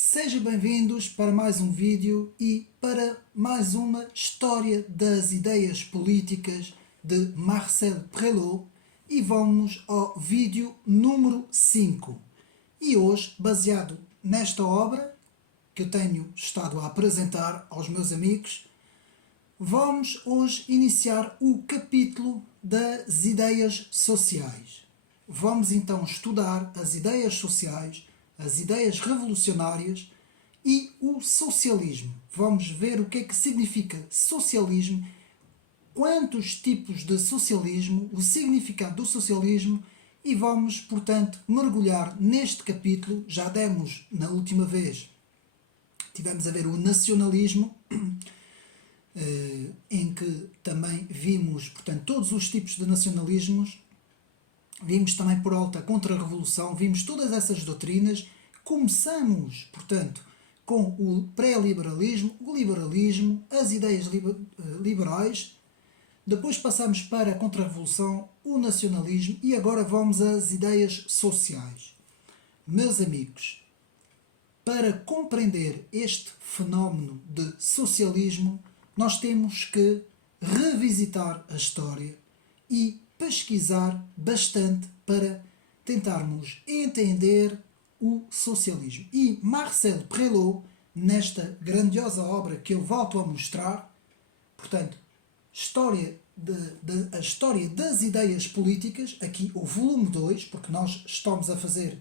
Sejam bem-vindos para mais um vídeo e para mais uma história das ideias políticas de Marcel Prelot, e vamos ao vídeo número 5. E hoje, baseado nesta obra que eu tenho estado a apresentar aos meus amigos, vamos hoje iniciar o capítulo das ideias sociais. Vamos então estudar as ideias sociais, as ideias revolucionárias e o socialismo. Vamos ver o que é que significa socialismo, quantos tipos de socialismo, o significado do socialismo, e vamos, portanto, mergulhar neste capítulo. Já demos na última vez, tivemos a ver o nacionalismo, em que também vimos, portanto, todos os tipos de nacionalismos. Vimos também por alto a contra-revolução, vimos todas essas doutrinas. Começamos, portanto, com o pré-liberalismo, o liberalismo, as ideias liberais. Depois passamos para a contra-revolução, o nacionalismo, e agora vamos às ideias sociais. Meus amigos, para compreender este fenómeno de socialismo, nós temos que revisitar a história e pesquisar bastante para tentarmos entender o socialismo. E Marcel Prelot, nesta grandiosa obra que eu volto a mostrar, portanto, a história das ideias políticas, aqui o volume 2, porque nós estamos a fazer,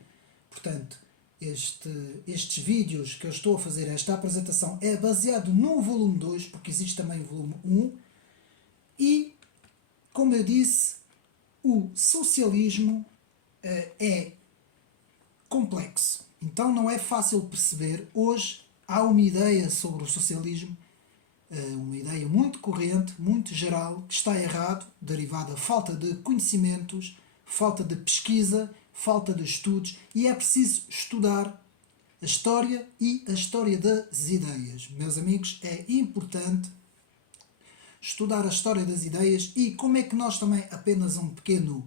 portanto, estes vídeos que eu estou a fazer, esta apresentação é baseado no volume 2, porque existe também o volume 1, e, como eu disse, o socialismo é complexo, então não é fácil perceber. Hoje há uma ideia sobre o socialismo, uma ideia muito corrente, muito geral, que está errado, derivada da falta de conhecimentos, falta de pesquisa, falta de estudos, e é preciso estudar a história e a história das ideias. Meus amigos, é importante estudar a história das ideias. E como é que nós também, apenas um pequeno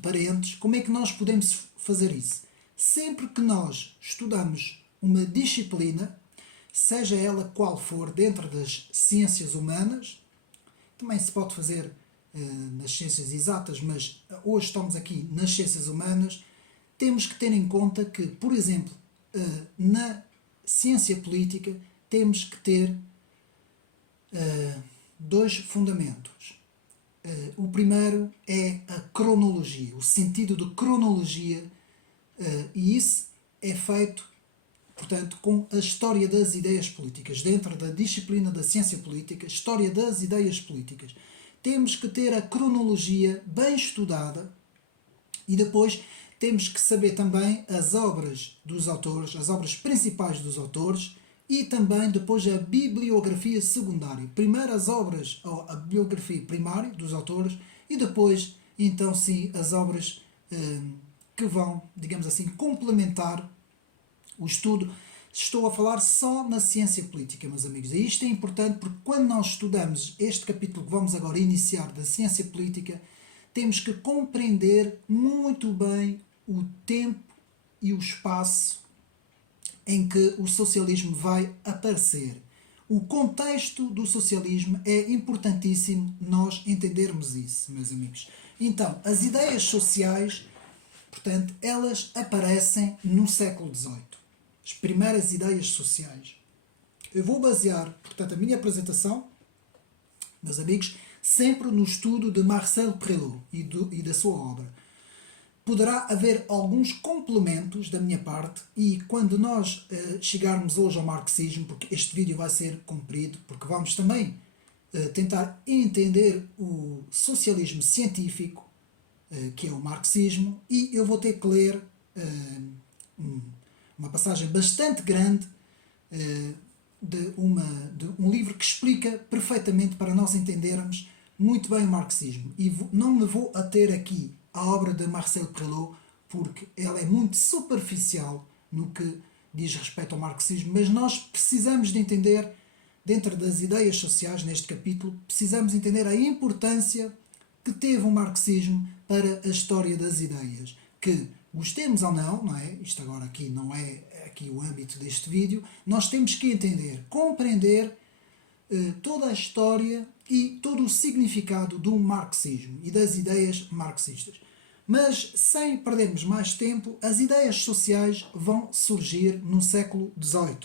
parênteses, como é que nós podemos fazer isso? Sempre que nós estudamos uma disciplina, seja ela qual for, dentro das ciências humanas, também se pode fazer nas ciências exatas, mas hoje estamos aqui nas ciências humanas, temos que ter em conta que, por exemplo, na ciência política, temos que ter dois fundamentos. O primeiro é a cronologia, o sentido de cronologia, e isso é feito, portanto, com a história das ideias políticas. Dentro da disciplina da ciência política, história das ideias políticas, temos que ter a cronologia bem estudada, e depois temos que saber também as obras dos autores, as obras principais dos autores, e também depois a bibliografia secundária. Primeiro as obras, ou a bibliografia primária dos autores, e depois, então sim, as obras que vão, digamos assim, complementar o estudo. Estou a falar só na ciência política, meus amigos. E isto é importante porque quando nós estudamos este capítulo que vamos agora iniciar da ciência política, temos que compreender muito bem o tempo e o espaço em que o socialismo vai aparecer. O contexto do socialismo é importantíssimo nós entendermos isso, meus amigos. Então, as ideias sociais, portanto, elas aparecem no século XVIII. As primeiras ideias sociais. Eu vou basear, portanto, a minha apresentação, meus amigos, sempre no estudo de Marcel Prelot e da sua obra. Poderá haver alguns complementos da minha parte, e quando nós chegarmos hoje ao marxismo, porque este vídeo vai ser comprido, porque vamos também tentar entender o socialismo científico, que é o marxismo, e eu vou ter que ler uma passagem bastante grande de um livro que explica perfeitamente, para nós entendermos muito bem o marxismo. E não me vou ater aqui à obra de Marcel Prelot, porque ela é muito superficial no que diz respeito ao marxismo, mas nós precisamos de entender, dentro das ideias sociais, neste capítulo, precisamos entender a importância que teve o marxismo para a história das ideias, que gostemos ou não, não é? Isto agora aqui não é aqui o âmbito deste vídeo, nós temos que entender, compreender toda a história e todo o significado do marxismo e das ideias marxistas. Mas, sem perdermos mais tempo, as ideias sociais vão surgir no século XVIII.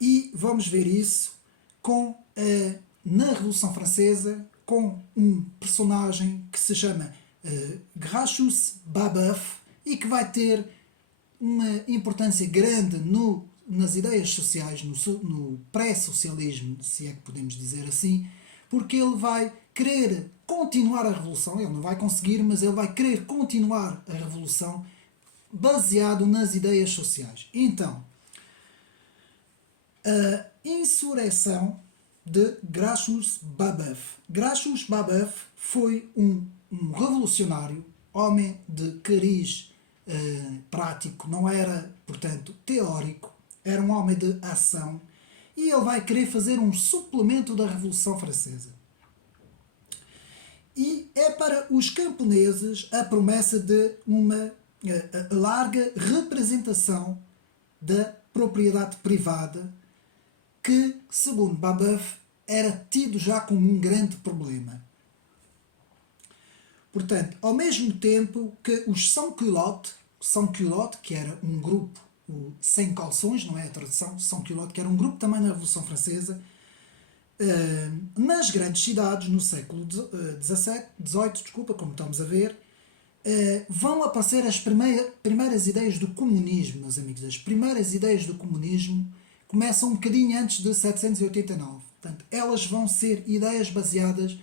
E vamos ver isso na Revolução Francesa, com um personagem que se chama Gracchus Babeuf e que vai ter uma importância grande nas ideias sociais, no pré-socialismo, se é que podemos dizer assim, porque ele vai querer continuar a revolução, ele não vai conseguir, mas ele vai querer continuar a revolução baseado nas ideias sociais. Então, a insurreição de Gracchus Babeuf. Gracchus Babeuf foi um revolucionário, homem de cariz prático, não era, portanto, teórico, era um homem de ação, e ele vai querer fazer um suplemento da Revolução Francesa. E é para os camponeses a promessa de uma larga representação da propriedade privada, que, segundo Babeuf, era tido já como um grande problema. Portanto, ao mesmo tempo que os sans-culottes, que era um grupo sem calções, não é a tradução, sans-culottes, que era um grupo também na Revolução Francesa, nas grandes cidades, no século XVIII, como estamos a ver, vão aparecer as primeiras ideias do comunismo, meus amigos. As primeiras ideias do comunismo começam um bocadinho antes de 789. Portanto, elas vão ser ideias baseadas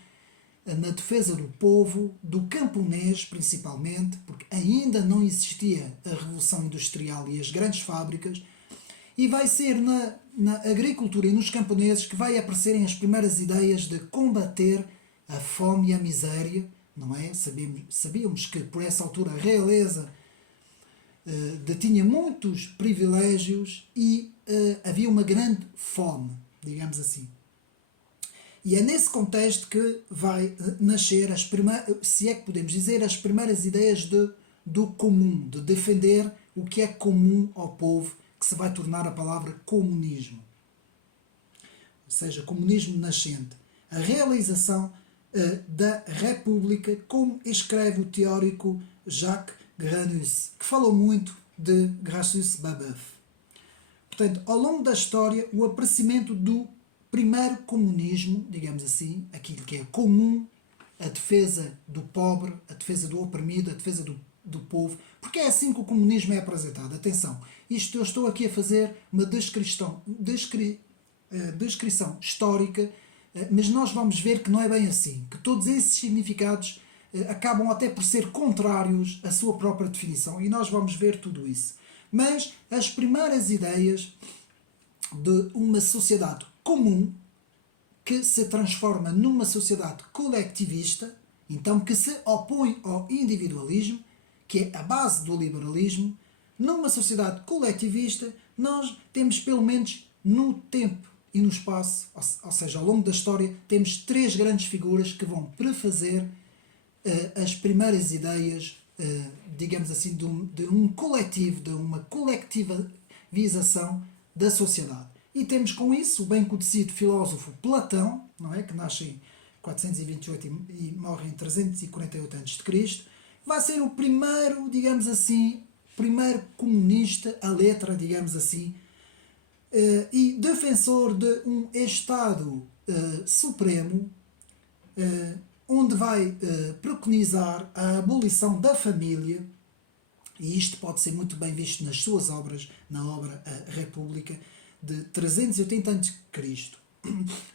na defesa do povo, do camponês principalmente, porque ainda não existia a Revolução Industrial e as grandes fábricas, e vai ser na agricultura e nos camponeses que vai aparecerem as primeiras ideias de combater a fome e a miséria, não é? Sabíamos que por essa altura a realeza detinha muitos privilégios e havia uma grande fome, digamos assim. E é nesse contexto que vai nascer, se é que podemos dizer, as primeiras ideias do comum, de defender o que é comum ao povo, que se vai tornar a palavra comunismo. Ou seja, comunismo nascente. A realização da República, como escreve o teórico Jacques Granus, que falou muito de Gracchus Babeuf. Portanto, ao longo da história, o aparecimento do primeiro comunismo, digamos assim, aquilo que é comum, a defesa do pobre, a defesa do oprimido, a defesa do povo, porque é assim que o comunismo é apresentado. Atenção, isto eu estou aqui a fazer uma descrição histórica, mas nós vamos ver que não é bem assim, que todos esses significados acabam até por ser contrários à sua própria definição, e nós vamos ver tudo isso. Mas as primeiras ideias de uma sociedade comum que se transforma numa sociedade coletivista, então que se opõe ao individualismo, que é a base do liberalismo, numa sociedade coletivista nós temos pelo menos no tempo e no espaço, ou seja, ao longo da história, temos três grandes figuras que vão prefazer as primeiras ideias, digamos assim, de um coletivo, de uma coletivização da sociedade. E temos com isso o bem conhecido filósofo Platão, não é? Que nasce em 428 e morre em 348 a.C., vai ser o primeiro, digamos assim, primeiro comunista a letra, digamos assim, e defensor de um Estado supremo, onde vai preconizar a abolição da família, e isto pode ser muito bem visto nas suas obras, na obra A República, de 380 a.C.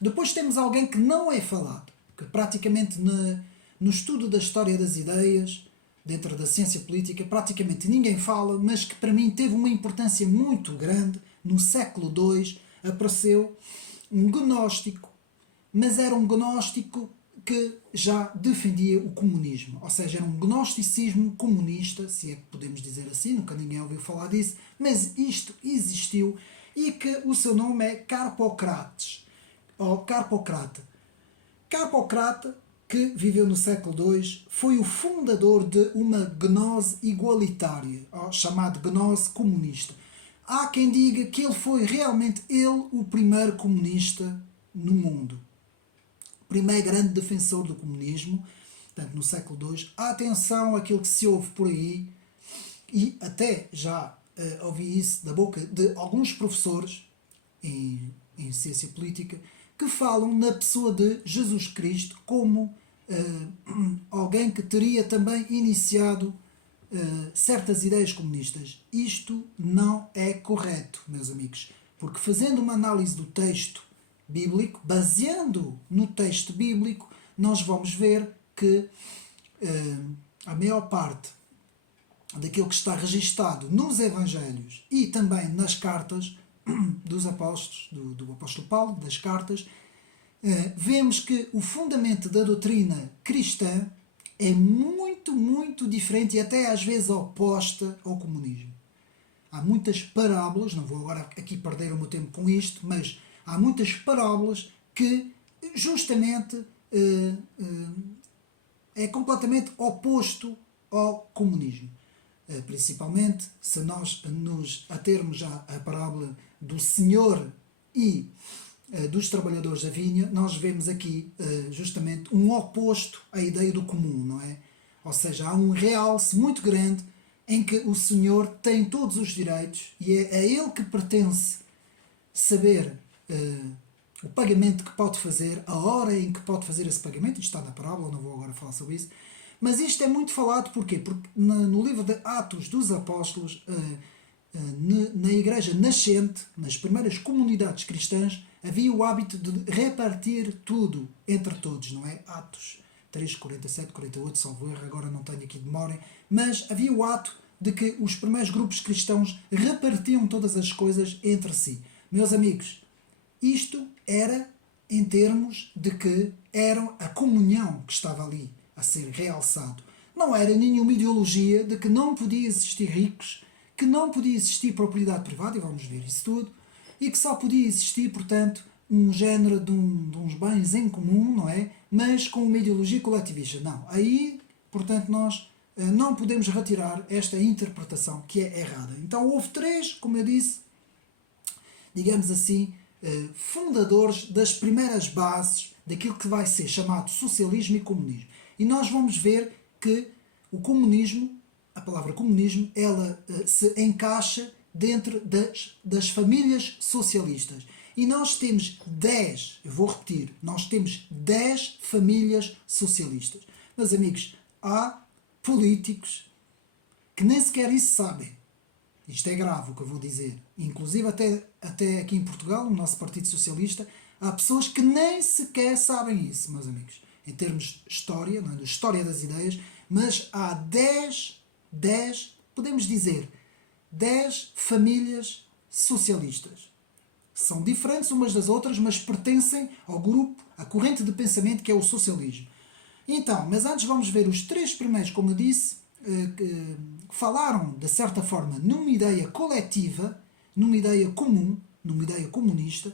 Depois temos alguém que não é falado, que praticamente no estudo da história das ideias, dentro da ciência política, praticamente ninguém fala, mas que para mim teve uma importância muito grande. No século II apareceu um gnóstico, mas era um gnóstico que já defendia o comunismo, ou seja, era um gnosticismo comunista, se é que podemos dizer assim, nunca ninguém ouviu falar disso, mas isto existiu, e que o seu nome é Carpocrates, ou Carpocrata. Carpocrata que viveu no século II, foi o fundador de uma gnose igualitária, chamada gnose comunista. Há quem diga que ele foi realmente o primeiro comunista no mundo. O primeiro grande defensor do comunismo, portanto, no século II. Atenção àquilo que se ouve por aí, e até já ouvi isso da boca de alguns professores em ciência política, que falam na pessoa de Jesus Cristo como alguém que teria também iniciado certas ideias comunistas. Isto não é correto, meus amigos, porque fazendo uma análise do texto bíblico, baseando no texto bíblico, nós vamos ver que a maior parte daquilo que está registado nos Evangelhos e também nas cartas dos apóstolos, do apóstolo Paulo, das cartas, vemos que o fundamento da doutrina cristã é muito, muito diferente e até às vezes oposta ao comunismo. Há muitas parábolas, não vou agora aqui perder o meu tempo com isto, mas há muitas parábolas que justamente é completamente oposto ao comunismo. Principalmente se nós nos atermos já à parábola do Senhor e dos trabalhadores da vinha, nós vemos aqui justamente um oposto à ideia do comum, não é? Ou seja, há um realce muito grande em que o Senhor tem todos os direitos e é a Ele que pertence saber o pagamento que pode fazer, a hora em que pode fazer esse pagamento. Isto está na parábola, não vou agora falar sobre isso. Mas isto é muito falado, porquê? Porque no livro de Atos dos Apóstolos, na igreja nascente, nas primeiras comunidades cristãs, havia o hábito de repartir tudo entre todos, não é? Atos 3, 47, 48, salvo erro, agora não tenho aqui de memória, mas havia o ato de que os primeiros grupos cristãos repartiam todas as coisas entre si. Meus amigos, isto era em termos de que era a comunhão que estava ali a ser realçado. Não era nenhuma ideologia de que não podia existir ricos, que não podia existir propriedade privada, e vamos ver isso tudo, e que só podia existir, portanto, um género de uns bens em comum, não é? Mas com uma ideologia coletivista. Não. Aí, portanto, nós não podemos retirar esta interpretação que é errada. Então houve três, como eu disse, digamos assim, fundadores das primeiras bases daquilo que vai ser chamado socialismo e comunismo. E nós vamos ver que o comunismo, a palavra comunismo, ela se encaixa dentro das famílias socialistas. E nós temos 10, eu vou repetir, nós temos 10 famílias socialistas. Meus amigos, há políticos que nem sequer isso sabem. Isto é grave o que eu vou dizer. Inclusive até aqui em Portugal, no nosso Partido Socialista, há pessoas que nem sequer sabem isso, meus amigos. Em termos de história, não é? De história das ideias, mas há 10, podemos dizer, 10 famílias socialistas. São diferentes umas das outras, mas pertencem ao grupo, à corrente de pensamento que é o socialismo. Então, mas antes vamos ver os três primeiros, como eu disse, que falaram, de certa forma, numa ideia coletiva, numa ideia comum, numa ideia comunista.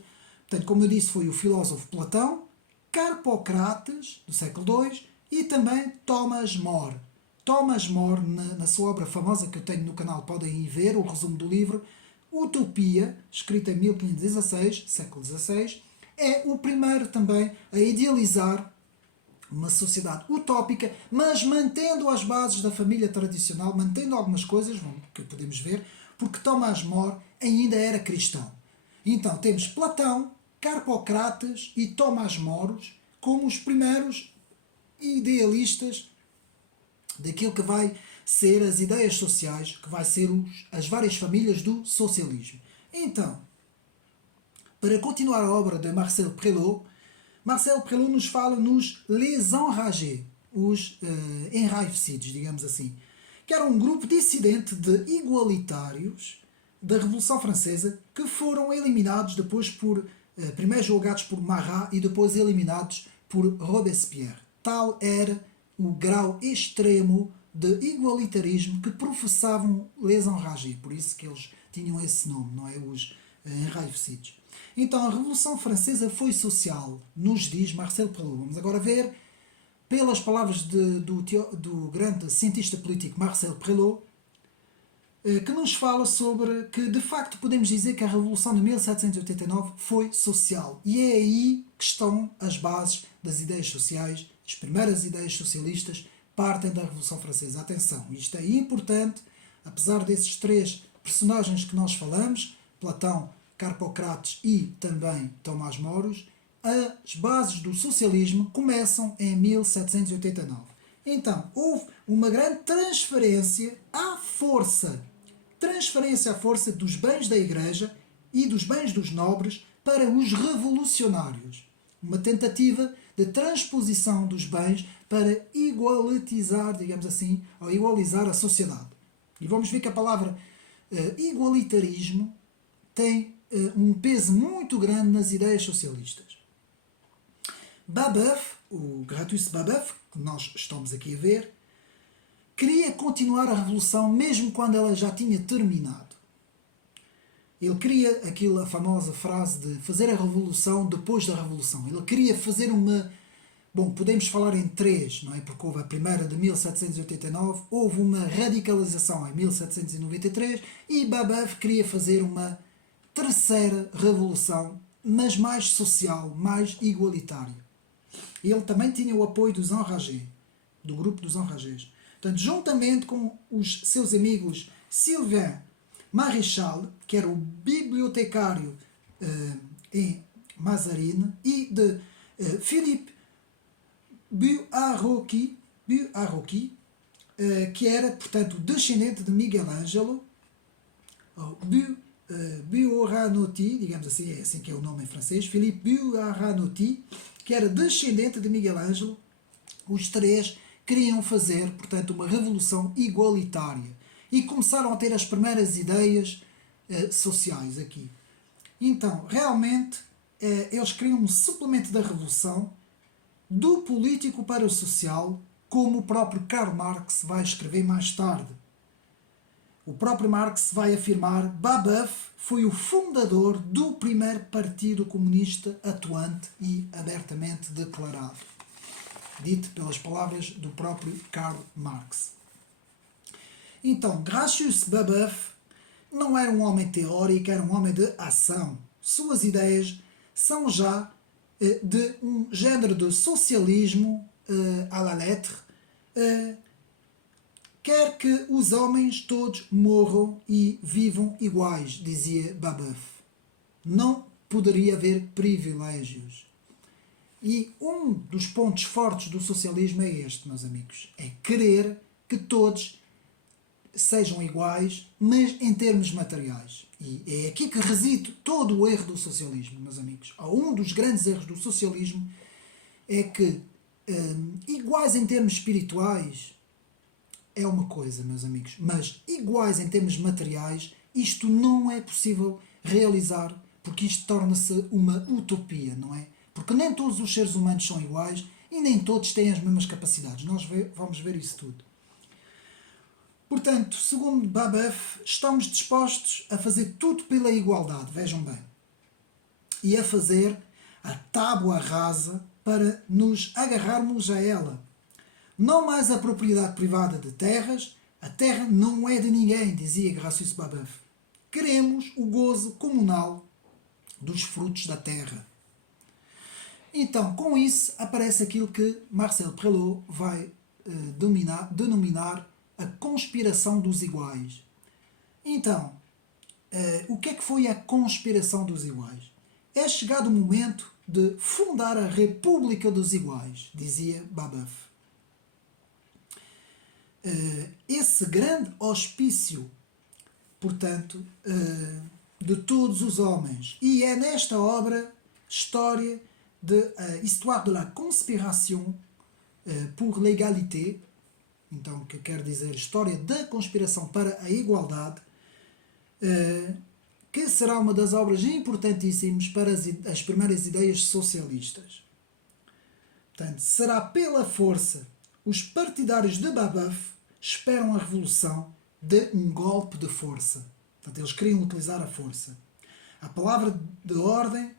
Portanto, como eu disse, foi o filósofo Platão, Carpocrates, do século II, e também Thomas More. Thomas More, na sua obra famosa que eu tenho no canal, podem ir ver, o resumo do livro, Utopia, escrita em 1516, século XVI, é o primeiro também a idealizar uma sociedade utópica, mas mantendo as bases da família tradicional, mantendo algumas coisas que podemos ver, porque Thomas More ainda era cristão. Então temos Platão, Carpocrates e Thomas More como os primeiros idealistas daquilo que vai ser as ideias sociais, que vai ser as várias famílias do socialismo. Então, para continuar a obra de Marcel Prelot nos fala nos Les Enragés, os enraivecidos, digamos assim, que era um grupo dissidente de igualitários da Revolução Francesa que foram eliminados depois primeiro julgados por Marat e depois eliminados por Robespierre. Tal era o grau extremo de igualitarismo que professavam Les Enragés, por isso que eles tinham esse nome, não é? Os enraivecidos. Então a Revolução Francesa foi social, nos diz Marcel Prelot. Vamos agora ver pelas palavras do grande cientista político Marcel Prelot, que nos fala sobre que, de facto, podemos dizer que a Revolução de 1789 foi social. E é aí que estão as bases das ideias sociais. As primeiras ideias socialistas partem da Revolução Francesa. Atenção, isto é importante, apesar desses três personagens que nós falamos, Platão, Carpocrates e também Tomás Moros, as bases do socialismo começam em 1789. Então, houve uma grande transferência à força dos bens da Igreja e dos bens dos nobres para os revolucionários. Uma tentativa de transposição dos bens para igualitizar, digamos assim, ou igualizar a sociedade. E vamos ver que a palavra igualitarismo tem um peso muito grande nas ideias socialistas. Babeuf, o Gracchus Babeuf, que nós estamos aqui a ver, queria continuar a revolução mesmo quando ela já tinha terminado. Ele queria a famosa frase de fazer a revolução depois da revolução. Ele queria fazer uma... Bom, podemos falar em três, não é? Porque houve a primeira de 1789, houve uma radicalização em 1793 e Babeuf queria fazer uma terceira revolução, mas mais social, mais igualitária. Ele também tinha o apoio dos Enragés, do grupo dos Enragés. Portanto, juntamente com os seus amigos Sylvain Maréchal, que era o bibliotecário em Mazarine, e de Philippe Buarrocchi, que era, portanto, descendente de Miguel Ângelo, Buonarroti, digamos assim, é assim que é o nome em francês, Philippe Buonarroti, que era descendente de Miguel Ângelo. Os três queriam fazer, portanto, uma revolução igualitária e começaram a ter as primeiras ideias sociais aqui. Então, realmente, eles queriam um suplemento da revolução do político para o social, como o próprio Karl Marx vai escrever mais tarde. O próprio Marx vai afirmar que Babeuf foi o fundador do primeiro partido comunista atuante e abertamente declarado. Dito pelas palavras do próprio Karl Marx. Então, Gracchus Babeuf não era um homem teórico, era um homem de ação. Suas ideias são já de um género de socialismo à la lettre, quer que os homens todos morram e vivam iguais, dizia Babeuf. Não poderia haver privilégios. E um dos pontos fortes do socialismo é este, meus amigos. É querer que todos sejam iguais, mas em termos materiais. E é aqui que reside todo o erro do socialismo, meus amigos. Um dos grandes erros do socialismo é que iguais em termos espirituais é uma coisa, meus amigos, mas iguais em termos materiais, isto não é possível realizar, porque isto torna-se uma utopia, não é? Porque nem todos os seres humanos são iguais e nem todos têm as mesmas capacidades. Nós vamos ver isso tudo. Portanto, segundo Babeuf, estamos dispostos a fazer tudo pela igualdade, vejam bem, e a fazer a tábua rasa para nos agarrarmos a ela. Não mais a propriedade privada de terras, a terra não é de ninguém, dizia Gracchus Babeuf. Queremos o gozo comunal dos frutos da terra. Então, com isso, aparece aquilo que Marcel Prelot vai denominar a conspiração dos iguais. Então, o que é que foi a conspiração dos iguais? É chegado o momento de fundar a República dos Iguais, dizia Babeuf. Esse grande hospício, portanto, de todos os homens. E é nesta obra, História de Histoire de la Conspiration pour l'égalité, então, que quer dizer História da Conspiração para a Igualdade, que será uma das obras importantíssimas para as primeiras ideias socialistas. Portanto, será pela força. Os partidários de Babeuf esperam a revolução de um golpe de força. Portanto, eles queriam utilizar a força. A palavra de ordem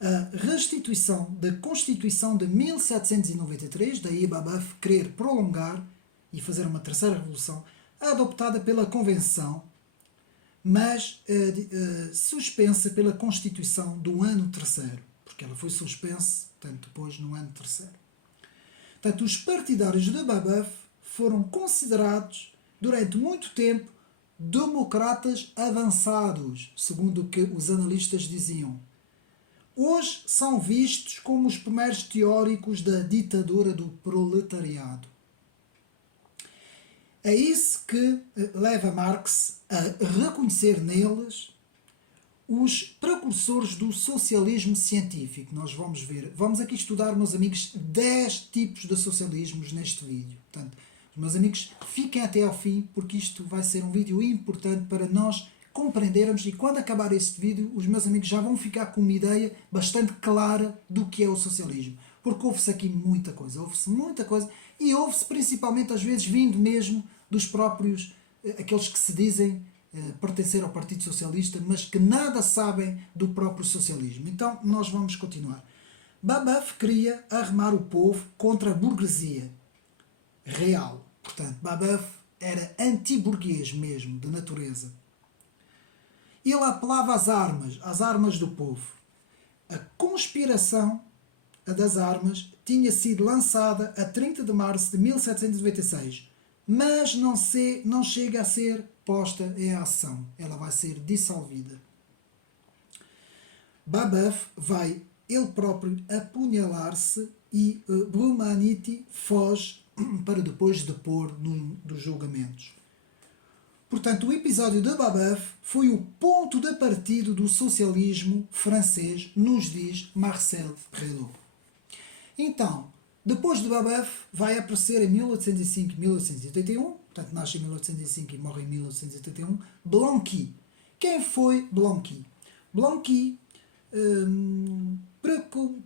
a restituição da Constituição de 1793, daí Babeuf querer prolongar e fazer uma terceira revolução, adoptada pela Convenção, mas suspensa pela Constituição do ano terceiro, porque ela foi suspensa, portanto, depois no ano terceiro. Portanto, os partidários de Babeuf foram considerados, durante muito tempo, democratas avançados, segundo o que os analistas diziam. Hoje são vistos como os primeiros teóricos da ditadura do proletariado. É isso que leva Marx a reconhecer neles os precursores do socialismo científico. Nós vamos ver, vamos aqui estudar, meus amigos, 10 tipos de socialismos neste vídeo. Portanto, meus amigos, fiquem até ao fim, porque isto vai ser um vídeo importante para nós compreendermos, e quando acabar este vídeo, os meus amigos já vão ficar com uma ideia bastante clara do que é o socialismo. Porque ouve-se aqui muita coisa, e ouve-se principalmente às vezes vindo mesmo dos próprios, aqueles que se dizem pertencer ao Partido Socialista, mas que nada sabem do próprio socialismo. Então, nós vamos continuar. Babeuf queria armar o povo contra a burguesia real. Portanto, Babeuf era anti-burguês mesmo, de natureza. Ele apelava às armas do povo. A conspiração das armas tinha sido lançada a 30 de março de 1796, mas não chega a ser posta em ação. Ela vai ser dissolvida. Babeuf vai ele próprio apunhalar-se e Brumaniti foge para depois depor num dos julgamentos. Portanto, o episódio de Babeuf foi o ponto de partida do socialismo francês, nos diz Marcel Prelot. Então, depois de Babeuf, vai aparecer em 1805 e 1881, portanto nasce em 1805 e morre em 1881, Blanqui. Quem foi Blanqui? Blanqui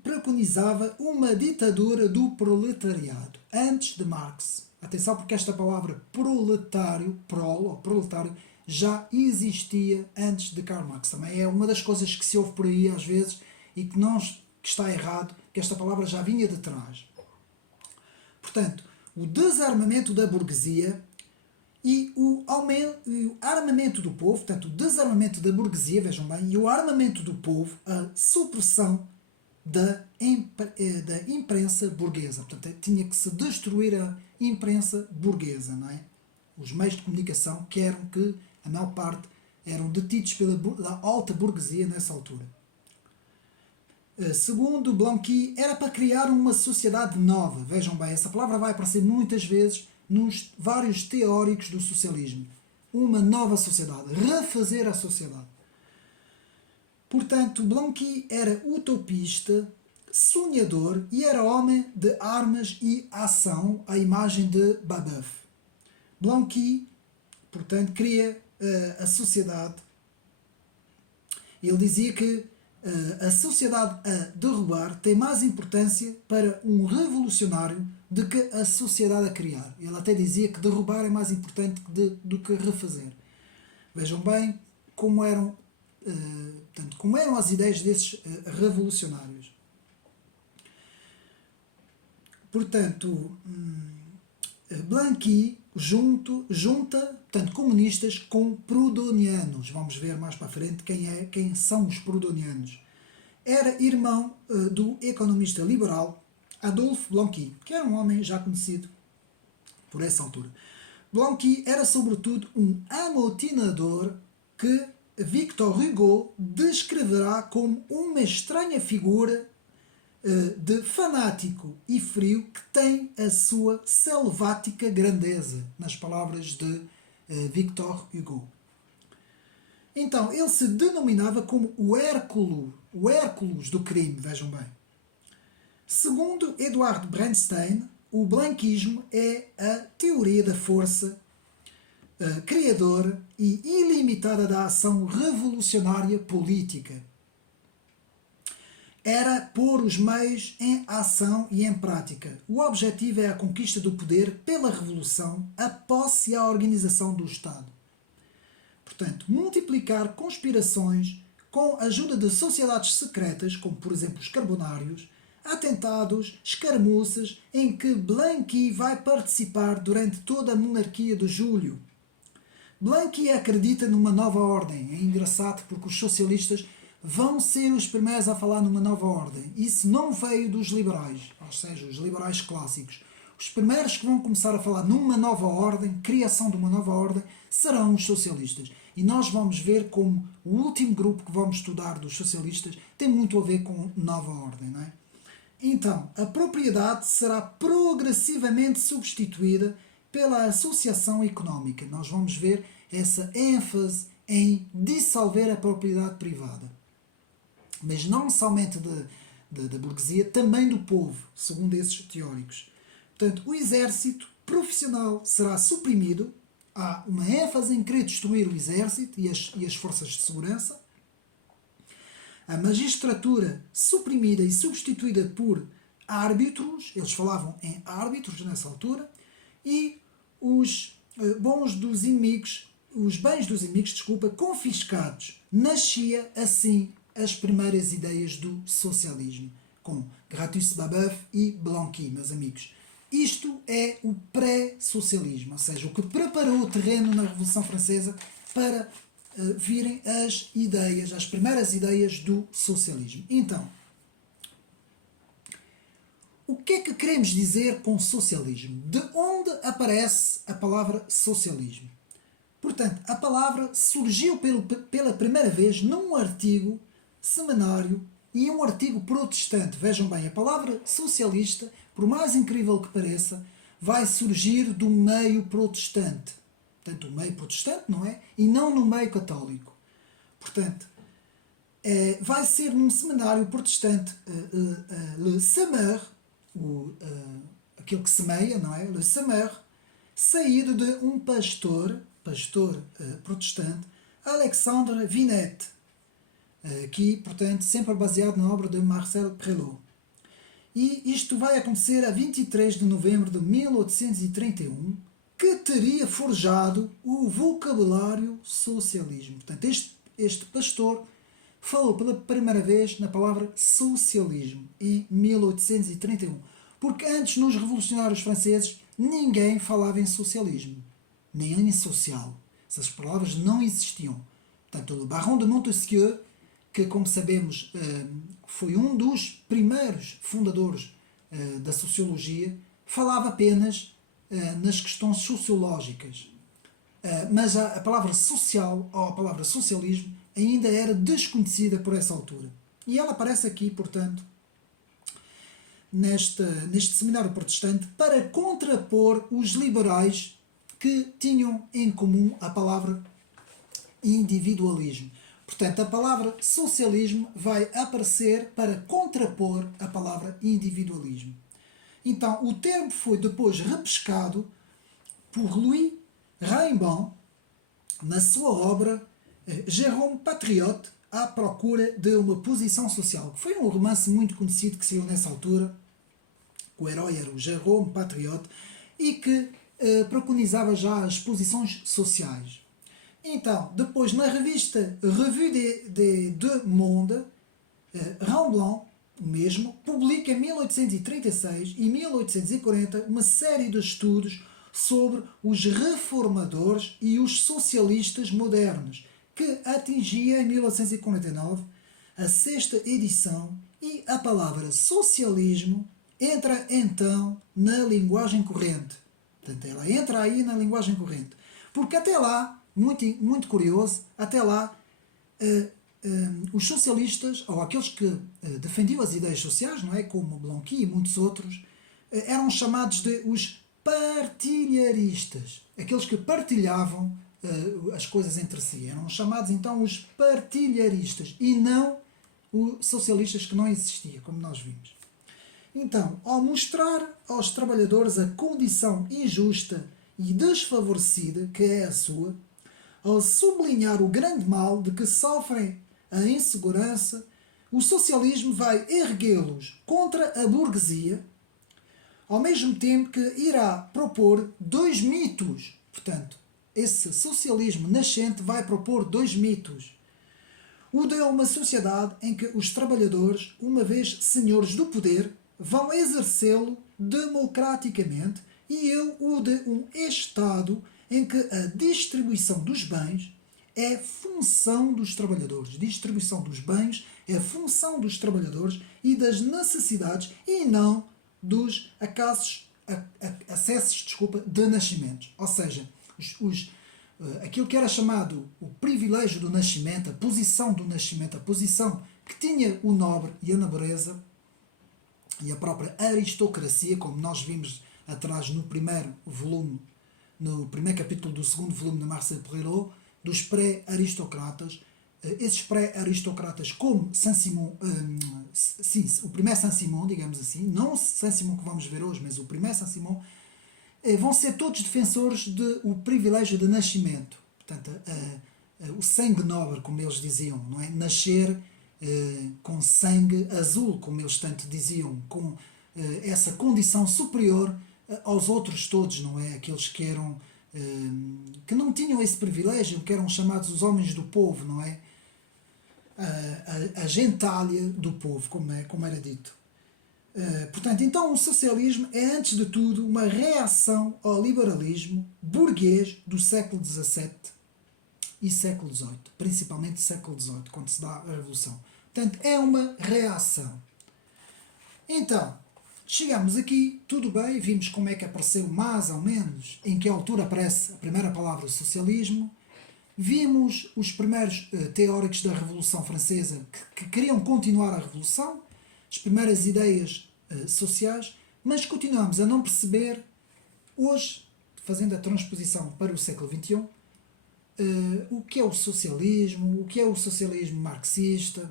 preconizava uma ditadura do proletariado, antes de Marx. Atenção, porque esta palavra proletário, ou proletário, já existia antes de Karl Marx. Também é uma das coisas que se ouve por aí às vezes e que está errado, que esta palavra já vinha de trás. Portanto, o desarmamento da burguesia e o armamento do povo, portanto, o desarmamento da burguesia, vejam bem, e o armamento do povo, a supressão da imprensa burguesa. Portanto, tinha que se destruir a imprensa burguesa, não é? Os meios de comunicação que a maior parte eram detidos pela alta burguesia nessa altura. Segundo Blanqui, era para criar uma sociedade nova. Vejam bem, essa palavra vai aparecer muitas vezes nos vários teóricos do socialismo. Uma nova sociedade, refazer a sociedade. Portanto, Blanqui era utopista, sonhador e era homem de armas e ação, à imagem de Babeuf. Blanqui, portanto, queria a sociedade. Ele dizia que a sociedade a derrubar tem mais importância para um revolucionário do que a sociedade a criar. Ele até dizia que derrubar é mais importante do que refazer. Vejam bem como eram as ideias desses revolucionários. Portanto, Blanqui junta portanto, comunistas com proudhonianos. Vamos ver mais para a frente quem são os proudhonianos. Era irmão do economista liberal Adolphe Blanqui, que era um homem já conhecido por essa altura. Blanqui era sobretudo um amotinador que Victor Hugo descreverá como uma estranha figura de fanático e frio que tem a sua selvática grandeza, nas palavras de Victor Hugo. Então, ele se denominava como o Hércules do crime, vejam bem. Segundo Eduard Bernstein, o blanquismo é a teoria da força criadora e ilimitada da ação revolucionária política. Era pôr os meios em ação e em prática. O objetivo é a conquista do poder pela revolução, a posse e a organização do Estado. Portanto, multiplicar conspirações com a ajuda de sociedades secretas, como por exemplo os carbonários, atentados, escaramuças, em que Blanqui vai participar durante toda a monarquia de Júlio. Blanqui acredita numa nova ordem. É engraçado porque os socialistas vão ser os primeiros a falar numa nova ordem. Isso não veio dos liberais, ou seja, os liberais clássicos. Os primeiros que vão começar a falar numa nova ordem, criação de uma nova ordem, serão os socialistas. E nós vamos ver como o último grupo que vamos estudar dos socialistas tem muito a ver com nova ordem, não é? Então, a propriedade será progressivamente substituída pela associação económica. Nós vamos ver essa ênfase em dissolver a propriedade privada. Mas não somente da burguesia, também do povo, segundo esses teóricos. Portanto, o exército profissional será suprimido. Há uma ênfase em querer destruir o exército e as forças de segurança. A magistratura suprimida e substituída por árbitros, eles falavam em árbitros nessa altura, e os bens dos inimigos, confiscados. Nascia assim as primeiras ideias do socialismo, com Gracchus Babeuf e Blanqui, meus amigos. Isto é o pré-socialismo, ou seja, o que preparou o terreno na Revolução Francesa para virem as primeiras ideias do socialismo. Então, o que é que queremos dizer com socialismo? De onde aparece a palavra socialismo? Portanto, a palavra surgiu pela primeira vez num artigo semanário e um artigo protestante. Vejam bem, a palavra socialista, por mais incrível que pareça, vai surgir do meio protestante. Portanto, o meio protestante, não é? E não no meio católico. Portanto, vai ser num semanário protestante, Le Semeur, aquele que semeia, não é? Le Semeur, saído de um pastor protestante, Alexandre Vinet, que, portanto, sempre baseado na obra de Marcel Prelot. E isto vai acontecer a 23 de novembro de 1831, que teria forjado o vocabulário socialismo. Portanto, este pastor falou pela primeira vez na palavra socialismo, em 1831. Porque antes, nos revolucionários franceses, ninguém falava em socialismo, nem em social. Essas palavras não existiam. Portanto, o Baron de Montesquieu, que, como sabemos, foi um dos primeiros fundadores da sociologia, falava apenas nas questões sociológicas. Mas a palavra social, ou a palavra socialismo, ainda era desconhecida por essa altura. E ela aparece aqui, portanto, neste seminário protestante, para contrapor os liberais que tinham em comum a palavra individualismo. Portanto, a palavra socialismo vai aparecer para contrapor a palavra individualismo. Então, o termo foi depois repescado por Louis Rimbaud na sua obra Jérôme Patriote, à procura de uma posição social, que foi um romance muito conhecido que saiu nessa altura. O herói era o Jérôme Patriote e que preconizava já as posições sociais. Então, depois na revista Revue des Deux Mondes, Rimbaud, o mesmo, publica em 1836 e 1840 uma série de estudos sobre os reformadores e os socialistas modernos, que atingia em 1849 a sexta edição, e a palavra socialismo entra então na linguagem corrente. Portanto, ela entra aí na linguagem corrente. Porque até lá, muito curioso, até lá os socialistas, ou aqueles que defendiam as ideias sociais, não é, como Blanqui e muitos outros, eram chamados de os partilharistas, aqueles que partilhavam as coisas entre si. Eram chamados então os partilharistas e não os socialistas, que não existia, como nós vimos. Então, ao mostrar aos trabalhadores a condição injusta e desfavorecida que é a sua, ao sublinhar o grande mal de que sofrem a insegurança, o socialismo vai erguê-los contra a burguesia, ao mesmo tempo que irá propor dois mitos. Portanto, esse socialismo nascente vai propor dois mitos. O de uma sociedade em que os trabalhadores, uma vez senhores do poder, vão exercê-lo democraticamente, e o de um Estado em que a distribuição dos bens é função dos trabalhadores. Distribuição dos bens é função dos trabalhadores e das necessidades e não dos acessos de nascimentos. Ou seja, aquilo que era chamado o privilégio do nascimento, a posição do nascimento, a posição que tinha o nobre e a nobreza e a própria aristocracia, como nós vimos atrás no primeiro volume, no primeiro capítulo do segundo volume de Marcel Perrault, dos pré-aristocratas. Esses pré-aristocratas, como Saint-Simon, sim, o primeiro Saint-Simon, digamos assim, não o Saint-Simon que vamos ver hoje, mas o primeiro Saint-Simon, vão ser todos defensores do privilégio de nascimento. Portanto, o sangue nobre, como eles diziam, não é? Nascer com sangue azul, como eles tanto diziam, com essa condição superior aos outros todos, não é? Aqueles que eram que não tinham esse privilégio, que eram chamados os homens do povo, não é? A gentalha do povo, como era dito. Portanto, então o socialismo é, antes de tudo, uma reação ao liberalismo burguês do século XVII e século XVIII, principalmente século XVIII, quando se dá a Revolução. Portanto, é uma reação. Então, chegamos aqui, tudo bem, vimos como é que apareceu mais ou menos, em que altura aparece a primeira palavra socialismo, vimos os primeiros teóricos da Revolução Francesa que queriam continuar a Revolução, as primeiras ideias sociais, mas continuamos a não perceber, hoje, fazendo a transposição para o século XXI, o que é o socialismo marxista,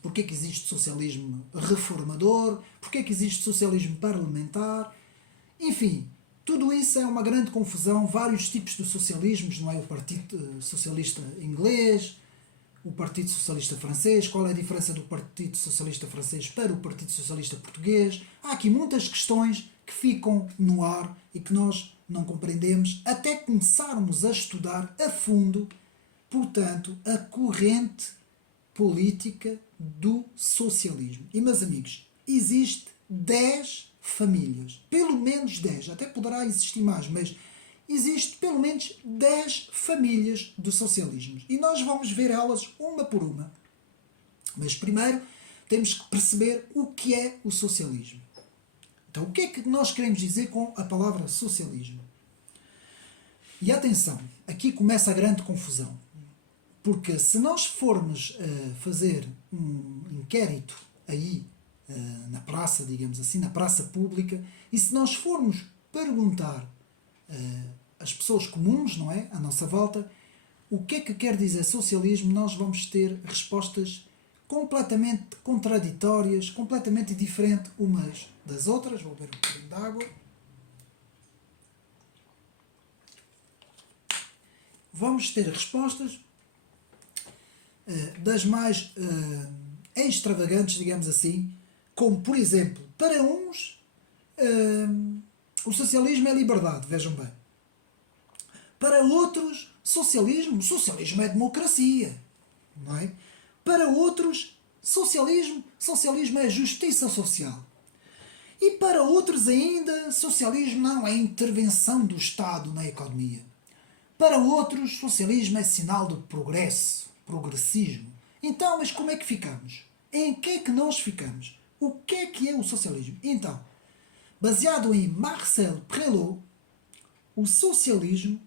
porque é que existe socialismo reformador, porque é que existe socialismo parlamentar, enfim, tudo isso é uma grande confusão, vários tipos de socialismos, não é? O Partido Socialista Inglês, o Partido Socialista Francês, qual é a diferença do Partido Socialista Francês para o Partido Socialista Português. Há aqui muitas questões que ficam no ar e que nós não compreendemos até começarmos a estudar a fundo, portanto, a corrente política do socialismo. E, meus amigos, existe 10 famílias, pelo menos 10, até poderá existir mais, mas existe pelo menos 10 famílias do socialismo. E nós vamos ver elas uma por uma. Mas primeiro temos que perceber o que é o socialismo. Então, o que é que nós queremos dizer com a palavra socialismo? E atenção, aqui começa a grande confusão. Porque se nós formos fazer um inquérito aí na praça, digamos assim, na praça pública, e se nós formos perguntar às pessoas comuns, não é, à nossa volta, o que é que quer dizer socialismo, nós vamos ter respostas completamente contraditórias, completamente diferentes umas das outras. Vou beber um bocadinho de água. Vamos ter respostas das mais extravagantes, digamos assim, como, por exemplo, para uns o socialismo é liberdade, vejam bem. Para outros, socialismo é democracia, não é? Para outros, socialismo é justiça social. E para outros ainda, socialismo não é intervenção do Estado na economia. Para outros, socialismo é sinal de progresso, progressismo. Então, mas como é que ficamos? Em que é que nós ficamos? O que é o socialismo? Então, baseado em Marcel Perrault, o socialismo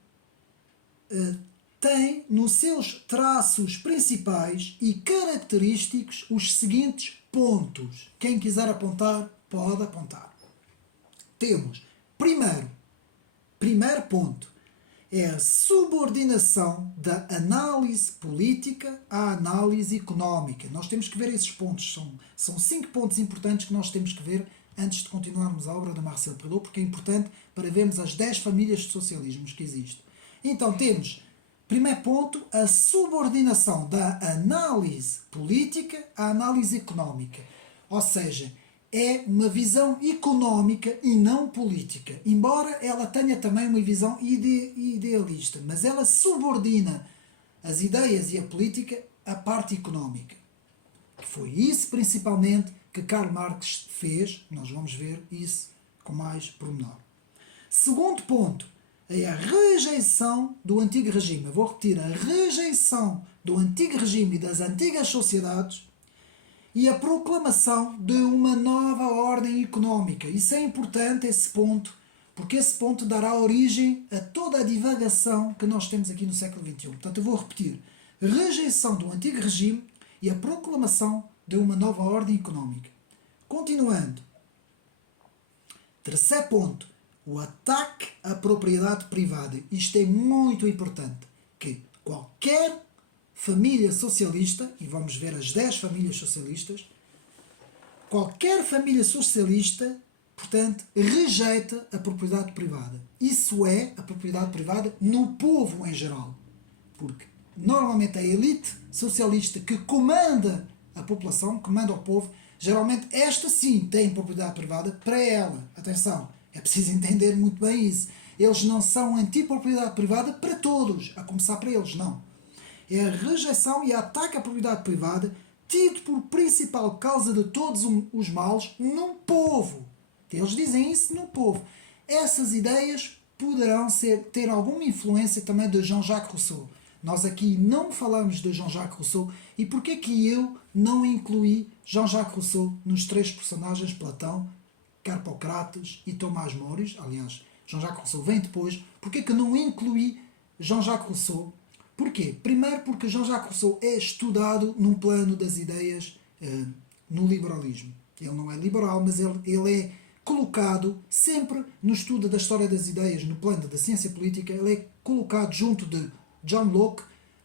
tem nos seus traços principais e característicos os seguintes pontos. Quem quiser apontar, pode apontar. Temos, primeiro ponto, é a subordinação da análise política à análise económica. Nós temos que ver esses pontos. São 5 pontos importantes que nós temos que ver antes de continuarmos a obra de Marcel Perrault, porque é importante para vermos as 10 famílias de socialismos que existem. Então temos, primeiro ponto, a subordinação da análise política à análise económica. Ou seja, é uma visão económica e não política. Embora ela tenha também uma visão idealista, mas ela subordina as ideias e a política a parte económica. Foi isso principalmente que Karl Marx fez, nós vamos ver isso com mais pormenor. Segundo ponto é a rejeição do antigo regime. Eu vou repetir, a rejeição do antigo regime e das antigas sociedades e a proclamação de uma nova ordem económica. Isso é importante, esse ponto, porque esse ponto dará origem a toda a divagação que nós temos aqui no século XXI. Portanto, eu vou repetir, rejeição do antigo regime e a proclamação de uma nova ordem económica. Continuando. Terceiro ponto, o ataque à propriedade privada. Isto é muito importante, que qualquer família socialista, e vamos ver as 10 famílias socialistas, qualquer família socialista, portanto, rejeita a propriedade privada. Isso é a propriedade privada no povo em geral. Porque normalmente a elite socialista que comanda a população, comanda o povo, geralmente esta sim tem propriedade privada para ela. Atenção, é preciso entender muito bem isso. Eles não são anti-propriedade privada para todos, a começar para eles, não. É a rejeição e ataque à propriedade privada tido por principal causa de todos os males num povo. Eles dizem isso no povo. Essas ideias poderão ter alguma influência também de Jean-Jacques Rousseau. Nós aqui não falamos de Jean-Jacques Rousseau. E porquê que eu não incluí Jean-Jacques Rousseau nos 3 personagens, Platão, Carpocrates e Tomás Mores? Aliás, Jean-Jacques Rousseau vem depois. Porquê que não incluí Jean-Jacques Rousseau? Porquê? Primeiro porque Jean-Jacques Rousseau é estudado num plano das ideias no liberalismo. Ele não é liberal, mas ele é colocado sempre no estudo da história das ideias, no plano da ciência política, ele é colocado junto de John Locke,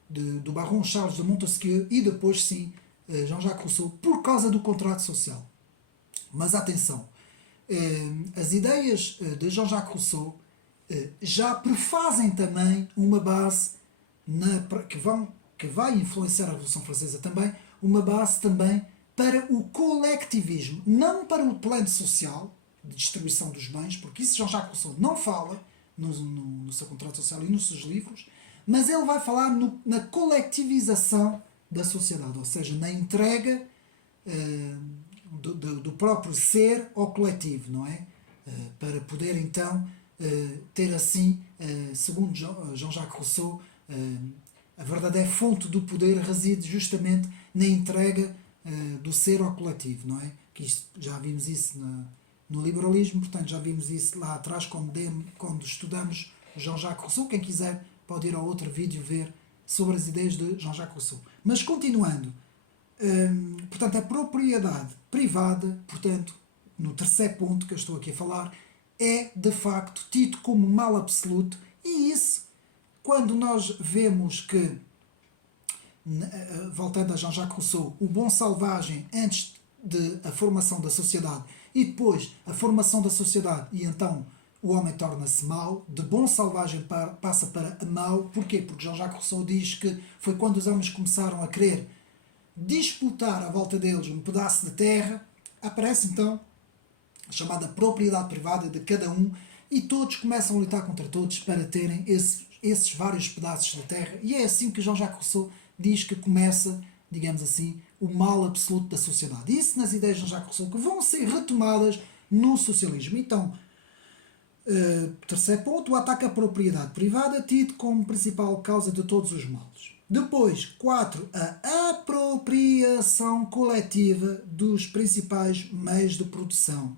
do Baron Charles de Montesquieu e depois, sim, Jean-Jacques Rousseau, por causa do contrato social. Mas atenção, as ideias de Jean-Jacques Rousseau já prefazem também uma base que vai influenciar a Revolução Francesa também, uma base também para o colectivismo, não para o plano social de distribuição dos bens, porque isso Jean-Jacques Rousseau não fala no seu contrato social e nos seus livros, mas ele vai falar na colectivização da sociedade, ou seja, na entrega do próprio ser ao coletivo, não é? Para poder então ter assim, segundo Jean-Jacques Rousseau, a verdadeira fonte do poder reside justamente na entrega do ser ao coletivo, não é? Que isto, já vimos isso no liberalismo, portanto já vimos isso lá atrás quando estudamos Jean-Jacques Rousseau. Quem quiser pode ir ao outro vídeo ver sobre as ideias de Jean-Jacques Rousseau. Mas continuando, portanto a propriedade privada, portanto, no terceiro ponto que eu estou aqui a falar, é de facto tido como mal absoluto, e isso, quando nós vemos que, voltando a Jean-Jacques Rousseau, o bom selvagem antes da formação da sociedade e depois a formação da sociedade e então o homem torna-se mau, de bom selvagem passa para mau. Porquê? Porque Jean-Jacques Rousseau diz que foi quando os homens começaram a querer disputar à volta deles um pedaço de terra, aparece então a chamada propriedade privada de cada um e todos começam a lutar contra todos para terem esses vários pedaços de terra, e é assim que Jean-Jacques Rousseau diz que começa, digamos assim, o mal absoluto da sociedade. Isso nas ideias de Jean-Jacques Rousseau que vão ser retomadas no socialismo. Então, terceiro ponto, o ataque à propriedade privada, tido como principal causa de todos os males. Depois, 4, a apropriação coletiva dos principais meios de produção.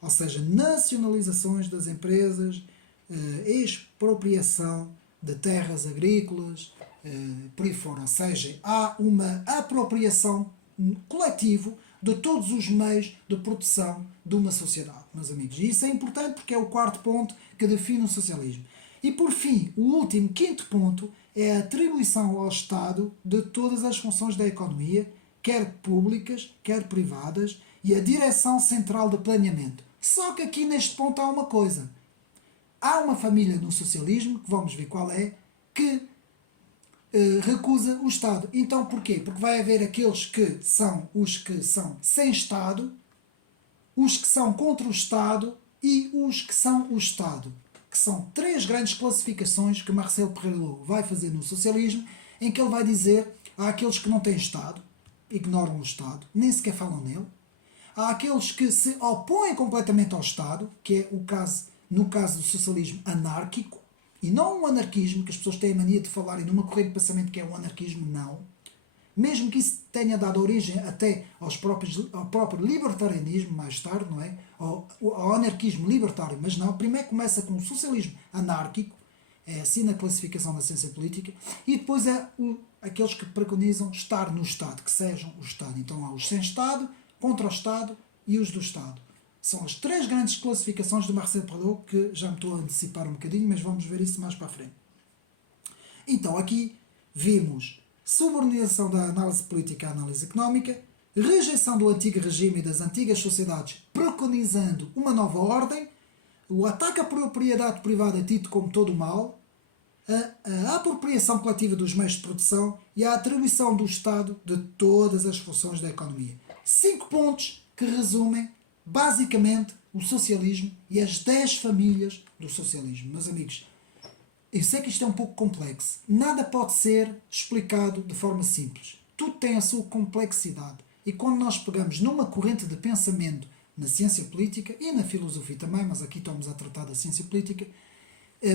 Ou seja, nacionalizações das empresas, expropriação de terras agrícolas, por aí fora. Ou seja, há uma apropriação coletiva de todos os meios de produção de uma sociedade, meus amigos. E isso é importante porque é o quarto ponto que define o socialismo. E por fim, o último, quinto ponto, é a atribuição ao Estado de todas as funções da economia, quer públicas, quer privadas, e a direção central de planeamento. Só que aqui neste ponto há uma coisa. Há uma família no socialismo, que vamos ver qual é, que recusa o Estado. Então porquê? Porque vai haver aqueles que são os que são sem Estado, os que são contra o Estado e os que são o Estado. Que são 3 grandes classificações que Marcel Perelot vai fazer no socialismo, em que ele vai dizer, Há aqueles que não têm Estado, ignoram o Estado, nem sequer falam nele. Há aqueles que se opõem completamente ao Estado, que é o caso, no caso do socialismo anárquico, e não um anarquismo, que as pessoas têm a mania de falarem numa corrente de pensamento que é o anarquismo, não. Mesmo que isso tenha dado origem até ao próprio libertarianismo mais tarde, não é? Ao anarquismo libertário, mas não. Primeiro começa com o socialismo anárquico, é assim na classificação da ciência política, e depois é aqueles que preconizam estar no Estado, que sejam o Estado. Então há os sem Estado, contra o Estado e os do Estado. São as três grandes classificações de Marcel Proust, que já me estou a antecipar um bocadinho, mas vamos ver isso mais para a frente. Então aqui vimos subordinação da análise política à análise económica, rejeição do antigo regime e das antigas sociedades, preconizando uma nova ordem, o ataque à propriedade privada tido como todo o mal, a apropriação coletiva dos meios de produção e a atribuição do Estado de todas as funções da economia. 5 pontos que resumem basicamente o socialismo e as 10 famílias do socialismo. Meus amigos, eu sei que isto é um pouco complexo. Nada pode ser explicado de forma simples. Tudo tem a sua complexidade. E quando nós pegamos numa corrente de pensamento na ciência política e na filosofia também, mas aqui estamos a tratar da ciência política,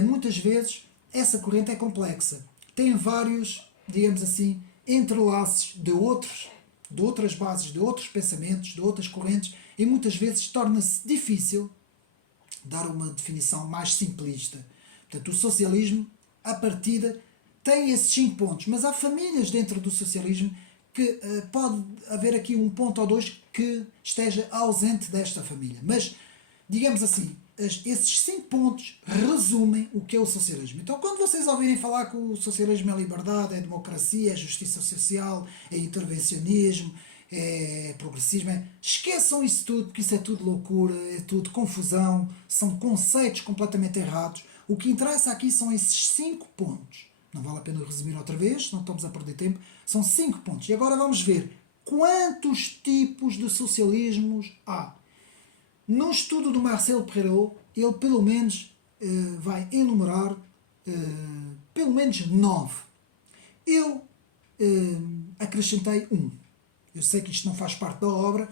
muitas vezes essa corrente é complexa. Tem vários, digamos assim, entrelaços de outras bases, de outros pensamentos, de outras correntes, e muitas vezes torna-se difícil dar uma definição mais simplista. Portanto, o socialismo, à partida, tem esses 5 pontos, mas há famílias dentro do socialismo que pode haver aqui um ponto ou dois que esteja ausente desta família. Mas, digamos assim, esses 5 pontos resumem o que é o socialismo. Então, quando vocês ouvirem falar que o socialismo é liberdade, é democracia, é justiça social, é intervencionismo, é progressismo, esqueçam isso tudo, porque isso é tudo loucura, é tudo confusão, são conceitos completamente errados. O que interessa aqui são esses 5 pontos. Não vale a pena resumir outra vez, não estamos a perder tempo. São 5 pontos. E agora vamos ver quantos tipos de socialismos há. No estudo do Marcel Proust, ele pelo menos vai enumerar pelo menos 9. Eu acrescentei 1. Eu sei que isto não faz parte da obra,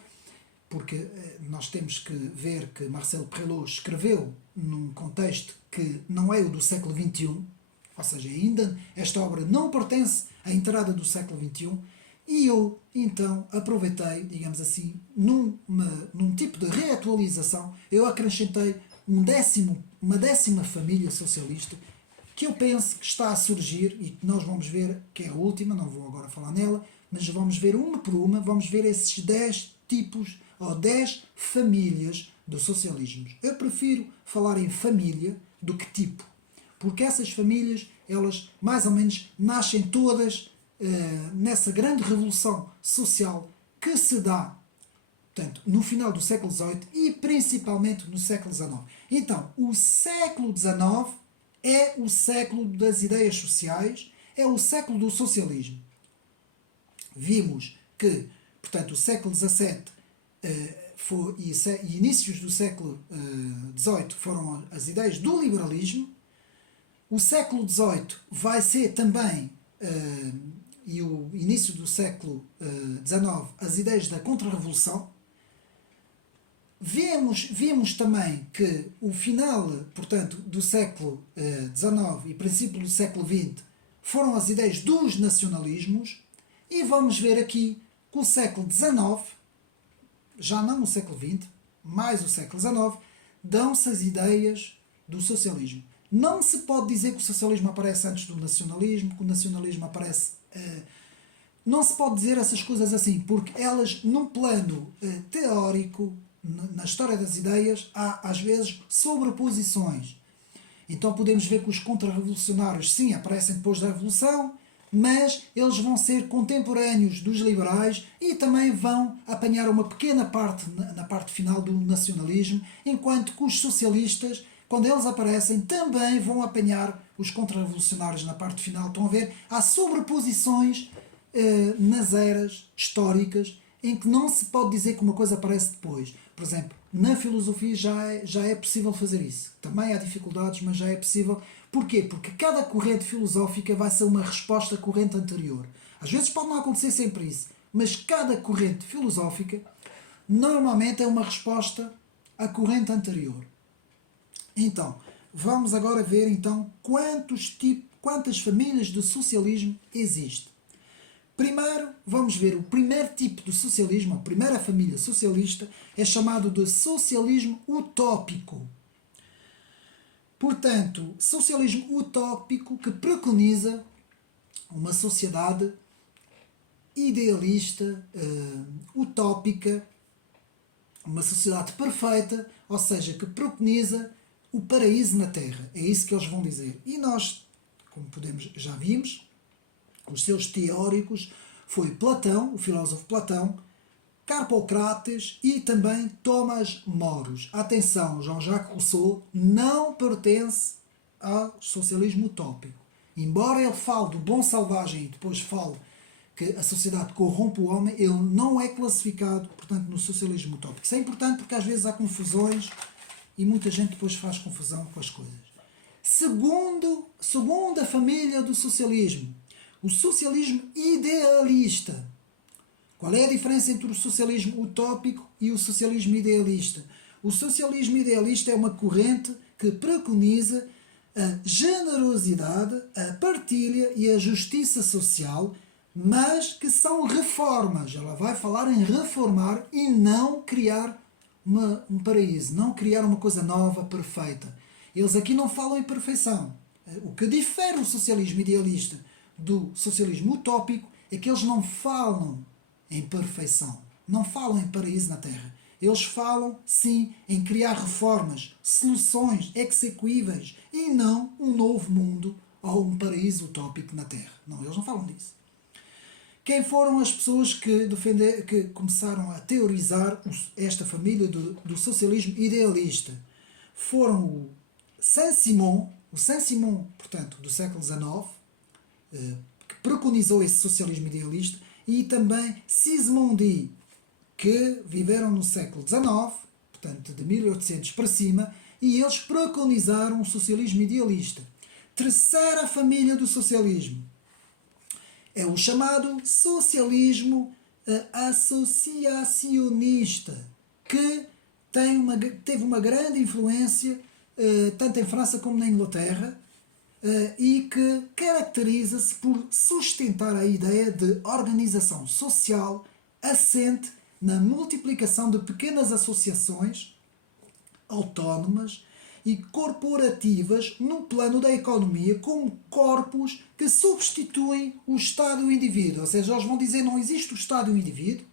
porque nós temos que ver que Marcel Proust escreveu num contexto que não é o do século XXI, ou seja, ainda esta obra não pertence à entrada do século XXI, e eu então aproveitei, digamos assim, num tipo de reatualização, eu acrescentei uma décima família socialista que eu penso que está a surgir e que nós vamos ver, que é a última, não vou agora falar nela, mas vamos ver uma por uma, vamos ver esses 10 tipos ou 10 famílias do socialismo. Eu prefiro falar em família do que tipo, porque essas famílias, elas mais ou menos nascem todas nessa grande revolução social que se dá, portanto, no final do século XVIII e principalmente no século XIX. Então, o século XIX é o século das ideias sociais, é o século do socialismo. Vimos que, portanto, o século XVII e inícios do século XVIII foram as ideias do liberalismo. O século XVIII vai ser também, e o início do século XIX, as ideias da contra-revolução. Vimos também que o final, portanto, do século XIX e princípio do século XX foram as ideias dos nacionalismos. E vamos ver aqui que o século XIX, já não o século XX, mais o século XIX, dão-se as ideias do socialismo. Não se pode dizer que o socialismo aparece antes do nacionalismo, que o nacionalismo aparece... não se pode dizer essas coisas assim, porque elas, num plano teórico, na história das ideias, há às vezes sobreposições. Então podemos ver que os contra-revolucionários, sim, aparecem depois da Revolução, mas eles vão ser contemporâneos dos liberais e também vão apanhar uma pequena parte na parte final do nacionalismo, enquanto que os socialistas, quando eles aparecem, também vão apanhar os contra-revolucionários na parte final. Estão a ver? Há sobreposições nas eras históricas em que não se pode dizer que uma coisa aparece depois. Por exemplo, na filosofia já é possível fazer isso. Também há dificuldades, mas já é possível. Porquê? Porque cada corrente filosófica vai ser uma resposta à corrente anterior. Às vezes pode não acontecer sempre isso, mas cada corrente filosófica normalmente é uma resposta à corrente anterior. Então, vamos agora ver então quantas famílias de socialismo existem. Primeiro, vamos ver o primeiro tipo de socialismo, a primeira família socialista, é chamado de socialismo utópico. Portanto, socialismo utópico que preconiza uma sociedade idealista, utópica, uma sociedade perfeita, ou seja, que preconiza o paraíso na Terra. É isso que eles vão dizer. E nós, como já vimos, os seus teóricos foi Platão, o filósofo Platão, Carpocrates e também Tomás Moros. Atenção, Jean-Jacques Rousseau não pertence ao socialismo utópico. Embora ele fale do bom selvagem e depois fale que a sociedade corrompe o homem, ele não é classificado, portanto, no socialismo utópico. Isso é importante porque às vezes há confusões e muita gente depois faz confusão com as coisas. Segunda família do socialismo, o socialismo idealista. Qual é a diferença entre o socialismo utópico e o socialismo idealista? O socialismo idealista é uma corrente que preconiza a generosidade, a partilha e a justiça social, mas que são reformas. Ela vai falar em reformar e não criar um paraíso, não criar uma coisa nova, perfeita. Eles aqui não falam em perfeição. O que difere o socialismo idealista do socialismo utópico é que eles não falam em perfeição, não falam em paraíso na Terra. Eles falam, sim, em criar reformas, soluções execuíveis e não um novo mundo ou um paraíso utópico na Terra. Não, eles não falam disso. Quem foram as pessoas que começaram a teorizar esta família do socialismo idealista? Foram o Saint-Simon, portanto, do século XIX, que preconizou esse socialismo idealista, e também Sismondi, que viveram no século XIX, portanto, de 1800 para cima, e eles preconizaram o socialismo idealista. Terceira família do socialismo é o chamado socialismo associacionista, que teve uma grande influência tanto em França como na Inglaterra, e que caracteriza-se por sustentar a ideia de organização social assente na multiplicação de pequenas associações autónomas e corporativas no plano da economia como corpos que substituem o Estado e o indivíduo. Ou seja, eles vão dizer que não existe o Estado e o indivíduo,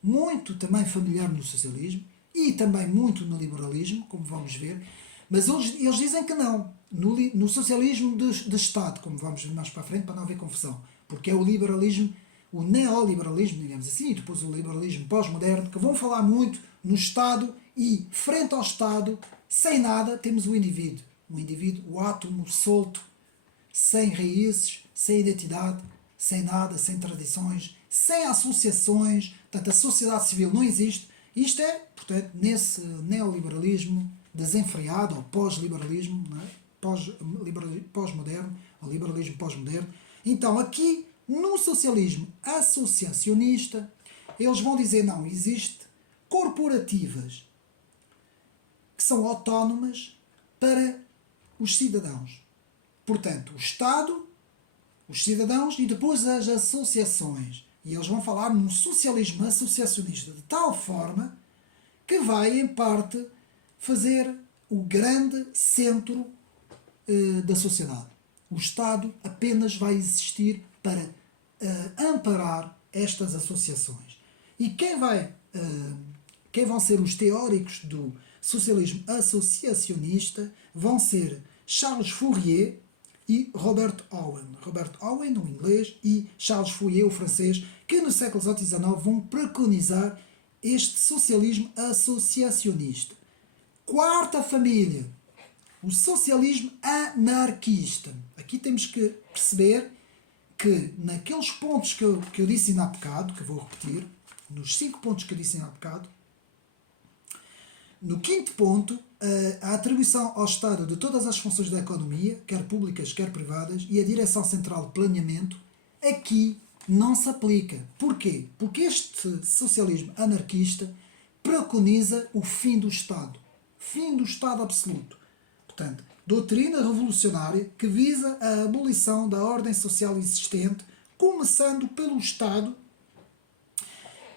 muito também familiar no socialismo e também muito no liberalismo, como vamos ver, mas eles dizem que não. No socialismo de Estado, como vamos ver mais para a frente, para não haver confusão, porque é o liberalismo, o neoliberalismo, digamos assim, e depois o liberalismo pós-moderno, que vão falar muito no Estado e, frente ao Estado, sem nada, temos o indivíduo. O indivíduo, o átomo solto, sem raízes, sem identidade, sem nada, sem tradições, sem associações, portanto a sociedade civil não existe. Isto é, portanto, nesse neoliberalismo desenfreado, ou pós-liberalismo, não é? Pós-moderno, ou liberalismo pós-moderno. Então, aqui, no socialismo associacionista, eles vão dizer, não, existe corporativas que são autónomas para os cidadãos. Portanto, o Estado, os cidadãos e depois as associações. E eles vão falar num socialismo associacionista de tal forma que vai, em parte, fazer o grande centro da sociedade. O Estado apenas vai existir para amparar estas associações. E quem vão ser os teóricos do socialismo associacionista vão ser Charles Fourier e Robert Owen. Robert Owen, o inglês, e Charles Fourier, o francês, que no século XIX vão preconizar este socialismo associacionista. Quarta família, o socialismo anarquista. Aqui temos que perceber que naqueles pontos que eu disse ainda há bocado, que vou repetir, nos 5 pontos que eu disse há bocado. No quinto ponto, a atribuição ao Estado de todas as funções da economia, quer públicas, quer privadas, e a direção central de planeamento, aqui não se aplica. Porquê? Porque este socialismo anarquista preconiza o fim do Estado. Fim do Estado absoluto. Portanto, doutrina revolucionária que visa a abolição da ordem social existente, começando pelo Estado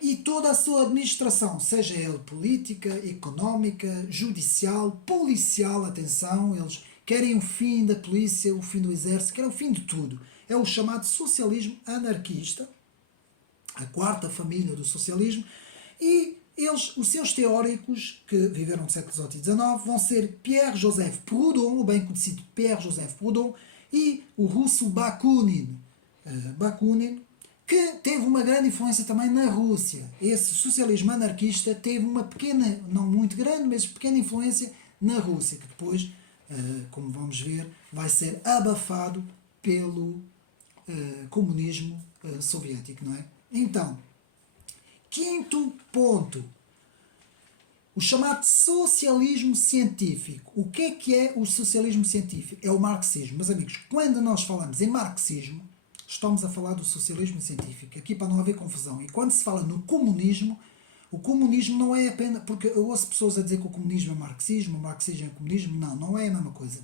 e toda a sua administração, seja ele política, económica, judicial, policial, atenção, eles querem o fim da polícia, o fim do exército, querem o fim de tudo. É o chamado socialismo anarquista, a quarta família do socialismo, e eles, os seus teóricos, que viveram no século XVIII e XIX, vão ser Pierre-Joseph Proudhon, o bem conhecido Pierre-Joseph Proudhon, e o russo Bakunin. Bakunin, que teve uma grande influência também na Rússia. Esse socialismo anarquista teve uma pequena, não muito grande, mas pequena influência na Rússia, que depois, como vamos ver, vai ser abafado pelo comunismo soviético, não é? Então, quinto ponto, o chamado socialismo científico. O que é o socialismo científico? É o marxismo. Meus amigos, quando nós falamos em marxismo, estamos a falar do socialismo científico, aqui para não haver confusão. E quando se fala no comunismo, o comunismo não é apenas... Porque eu ouço pessoas a dizer que o comunismo é marxismo, o marxismo é comunismo. Não, não é a mesma coisa.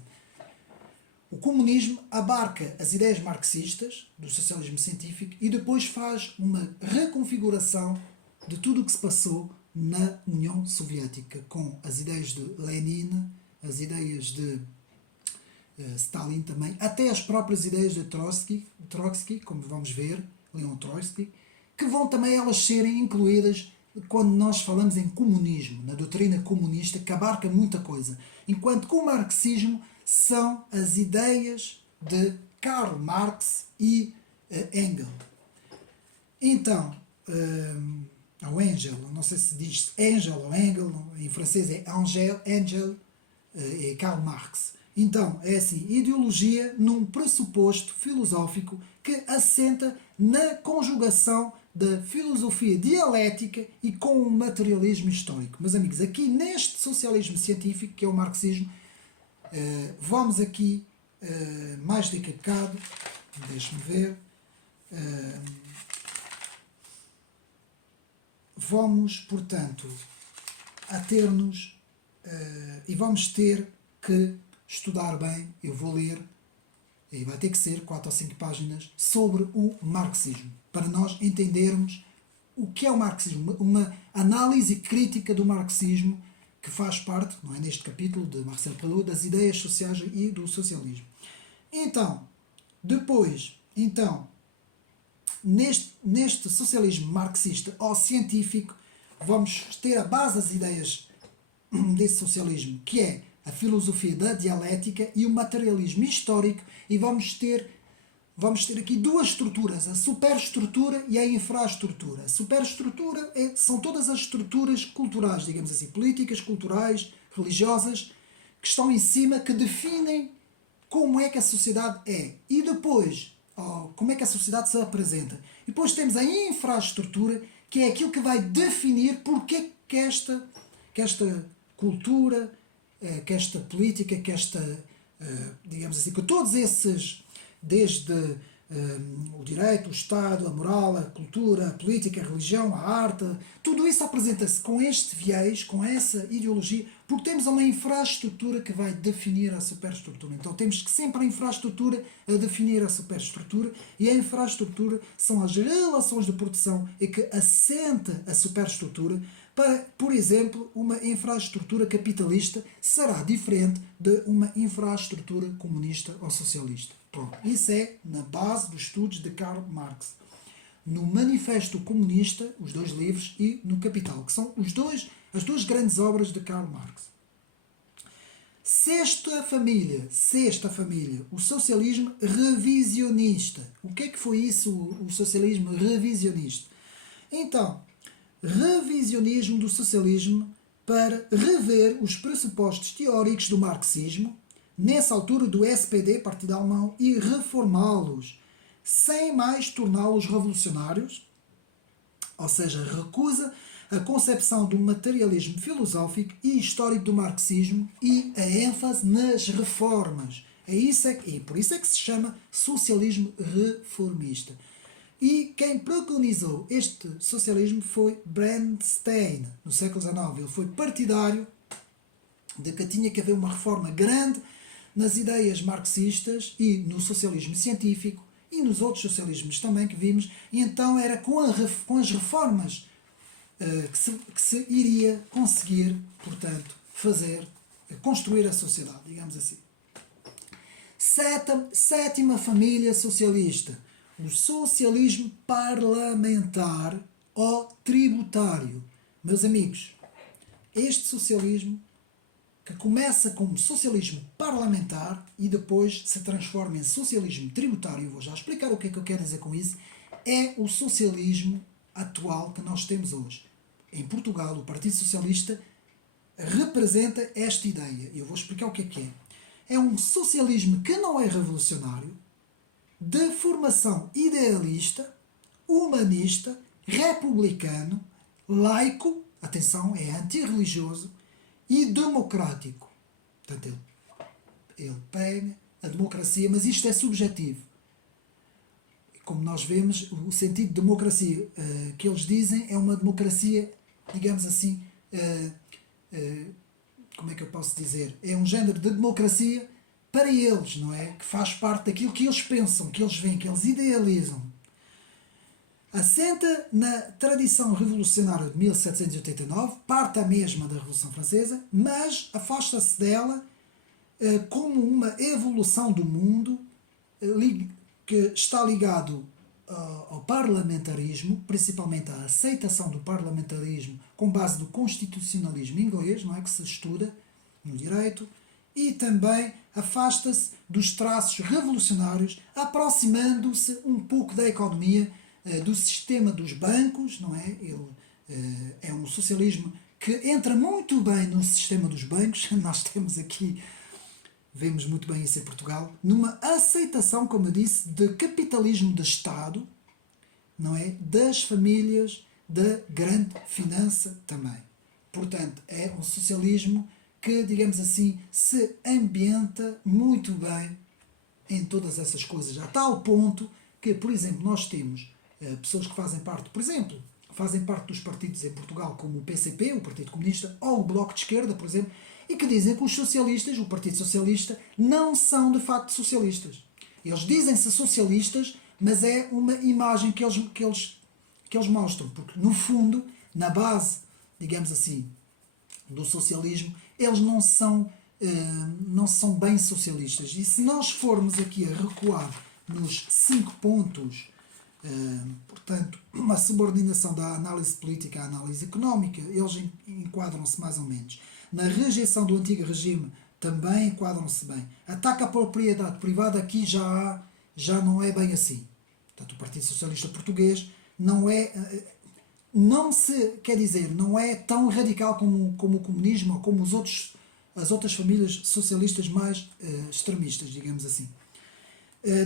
O comunismo abarca as ideias marxistas do socialismo científico e depois faz uma reconfiguração de tudo o que se passou na União Soviética, com as ideias de Lenin, as ideias de Stalin também, até as próprias ideias de Trotsky, como vamos ver, Leon Trotsky, que vão também elas serem incluídas quando nós falamos em comunismo, na doutrina comunista, que abarca muita coisa. Enquanto que o marxismo são as ideias de Karl Marx e Engels. Então, ou Engel, não sei se diz Engel ou Engel, em francês é Engel, é Karl Marx. Então, é assim, ideologia num pressuposto filosófico que assenta na conjugação da filosofia dialética e com o materialismo histórico. Meus amigos, aqui neste socialismo científico, que é o marxismo, vamos aqui, mais daqui a bocado, deixe-me ver, vamos, portanto, ater-nos e vamos ter que estudar bem, eu vou ler, e vai ter que ser 4 ou 5 páginas, sobre o marxismo, para nós entendermos o que é o marxismo, uma análise crítica do marxismo, que faz parte, não é, neste capítulo de Marcel Proust, das ideias sociais e do socialismo. Então, depois, neste socialismo marxista ou científico, vamos ter a base das ideias desse socialismo, que é a filosofia da dialética e o materialismo histórico, e vamos ter aqui duas estruturas, a superestrutura e a infraestrutura. A superestrutura são todas as estruturas culturais, digamos assim, políticas, culturais, religiosas, que estão em cima, que definem como é que a sociedade é. E depois, como é que a sociedade se apresenta. E depois temos a infraestrutura, que é aquilo que vai definir porque que esta cultura, que esta política, que esta, digamos assim, que todos esses, desde o direito, o Estado, a moral, a cultura, a política, a religião, a arte, tudo isso apresenta-se com este viés, com essa ideologia, porque temos uma infraestrutura que vai definir a superestrutura. Então temos que sempre a infraestrutura a definir a superestrutura, e a infraestrutura são as relações de produção e que assenta a superestrutura. Para, por exemplo, uma infraestrutura capitalista será diferente de uma infraestrutura comunista ou socialista. Pronto, isso é na base dos estudos de Karl Marx. No Manifesto Comunista, os 2 livros, e no Capital, que são as duas grandes obras de Karl Marx. Sexta família, o socialismo revisionista. O que é que foi isso, o socialismo revisionista? Então, revisionismo do socialismo para rever os pressupostos teóricos do marxismo, nessa altura do SPD, Partido Alemão, e reformá-los, sem mais torná-los revolucionários, ou seja, recusa a concepção do materialismo filosófico e histórico do marxismo e a ênfase nas reformas. E por isso é que se chama socialismo reformista. E quem preconizou este socialismo foi Bernstein, no século XIX. Ele foi partidário de que tinha que haver uma reforma grande nas ideias marxistas e no socialismo científico e nos outros socialismos também que vimos, e então era com as reformas que se iria conseguir, portanto, construir a sociedade, digamos assim. Sétima família socialista, o socialismo parlamentar ou tributário. Meus amigos, este socialismo, que começa como socialismo parlamentar e depois se transforma em socialismo tributário, vou já explicar o que é que eu quero dizer com isso, é o socialismo atual que nós temos hoje. Em Portugal, o Partido Socialista representa esta ideia. Eu vou explicar o que é. É um socialismo que não é revolucionário, de formação idealista, humanista, republicano, laico, atenção, é antirreligioso, e democrático. Portanto, ele pega a democracia, mas isto é subjetivo. Como nós vemos, o sentido de democracia que eles dizem é uma democracia, digamos assim, como é que eu posso dizer? É um género de democracia para eles, não é? Que faz parte daquilo que eles pensam, que eles veem, que eles idealizam. Assenta na tradição revolucionária de 1789, parte a mesma da Revolução Francesa, mas afasta-se dela como uma evolução do mundo que está ligado ao parlamentarismo, principalmente à aceitação do parlamentarismo com base no constitucionalismo inglês, não é, que se estuda no direito, e também afasta-se dos traços revolucionários, aproximando-se um pouco da economia, do sistema dos bancos, não é? Ele é um socialismo que entra muito bem no sistema dos bancos. Nós temos aqui, vemos muito bem isso em Portugal, numa aceitação, como eu disse, de capitalismo de Estado, não é? Das famílias, da grande finança também. Portanto, é um socialismo que, digamos assim, se ambienta muito bem em todas essas coisas, a tal ponto que, por exemplo, nós temos pessoas que fazem parte, por exemplo, fazem parte dos partidos em Portugal, como o PCP, o Partido Comunista, ou o Bloco de Esquerda, por exemplo, e que dizem que os socialistas, o Partido Socialista, não são de facto socialistas. Eles dizem-se socialistas, mas é uma imagem que eles mostram, porque no fundo, na base, digamos assim, do socialismo, eles não são bem socialistas. E se nós formos aqui a recuar nos 5 pontos, portanto, uma subordinação da análise política à análise económica, eles enquadram-se mais ou menos. Na rejeição do antigo regime também enquadram-se bem. Ataque à propriedade privada aqui já não é bem assim. Portanto, o Partido Socialista Português não é tão radical como o comunismo ou como as outras famílias socialistas mais extremistas, digamos assim.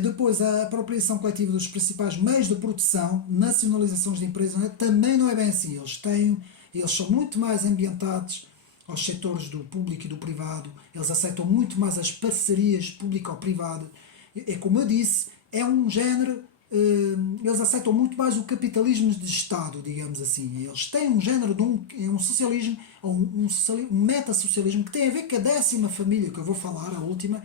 Depois, a apropriação coletiva dos principais meios de produção, nacionalizações de empresas, também não é bem assim. Eles são muito mais ambientados aos setores do público e do privado, eles aceitam muito mais as parcerias público-privado. É como eu disse, é um género, eles aceitam muito mais o capitalismo de Estado, digamos assim. Eles têm um género de um socialismo, um meta-socialismo que tem a ver com a 10ª família, que eu vou falar, a última,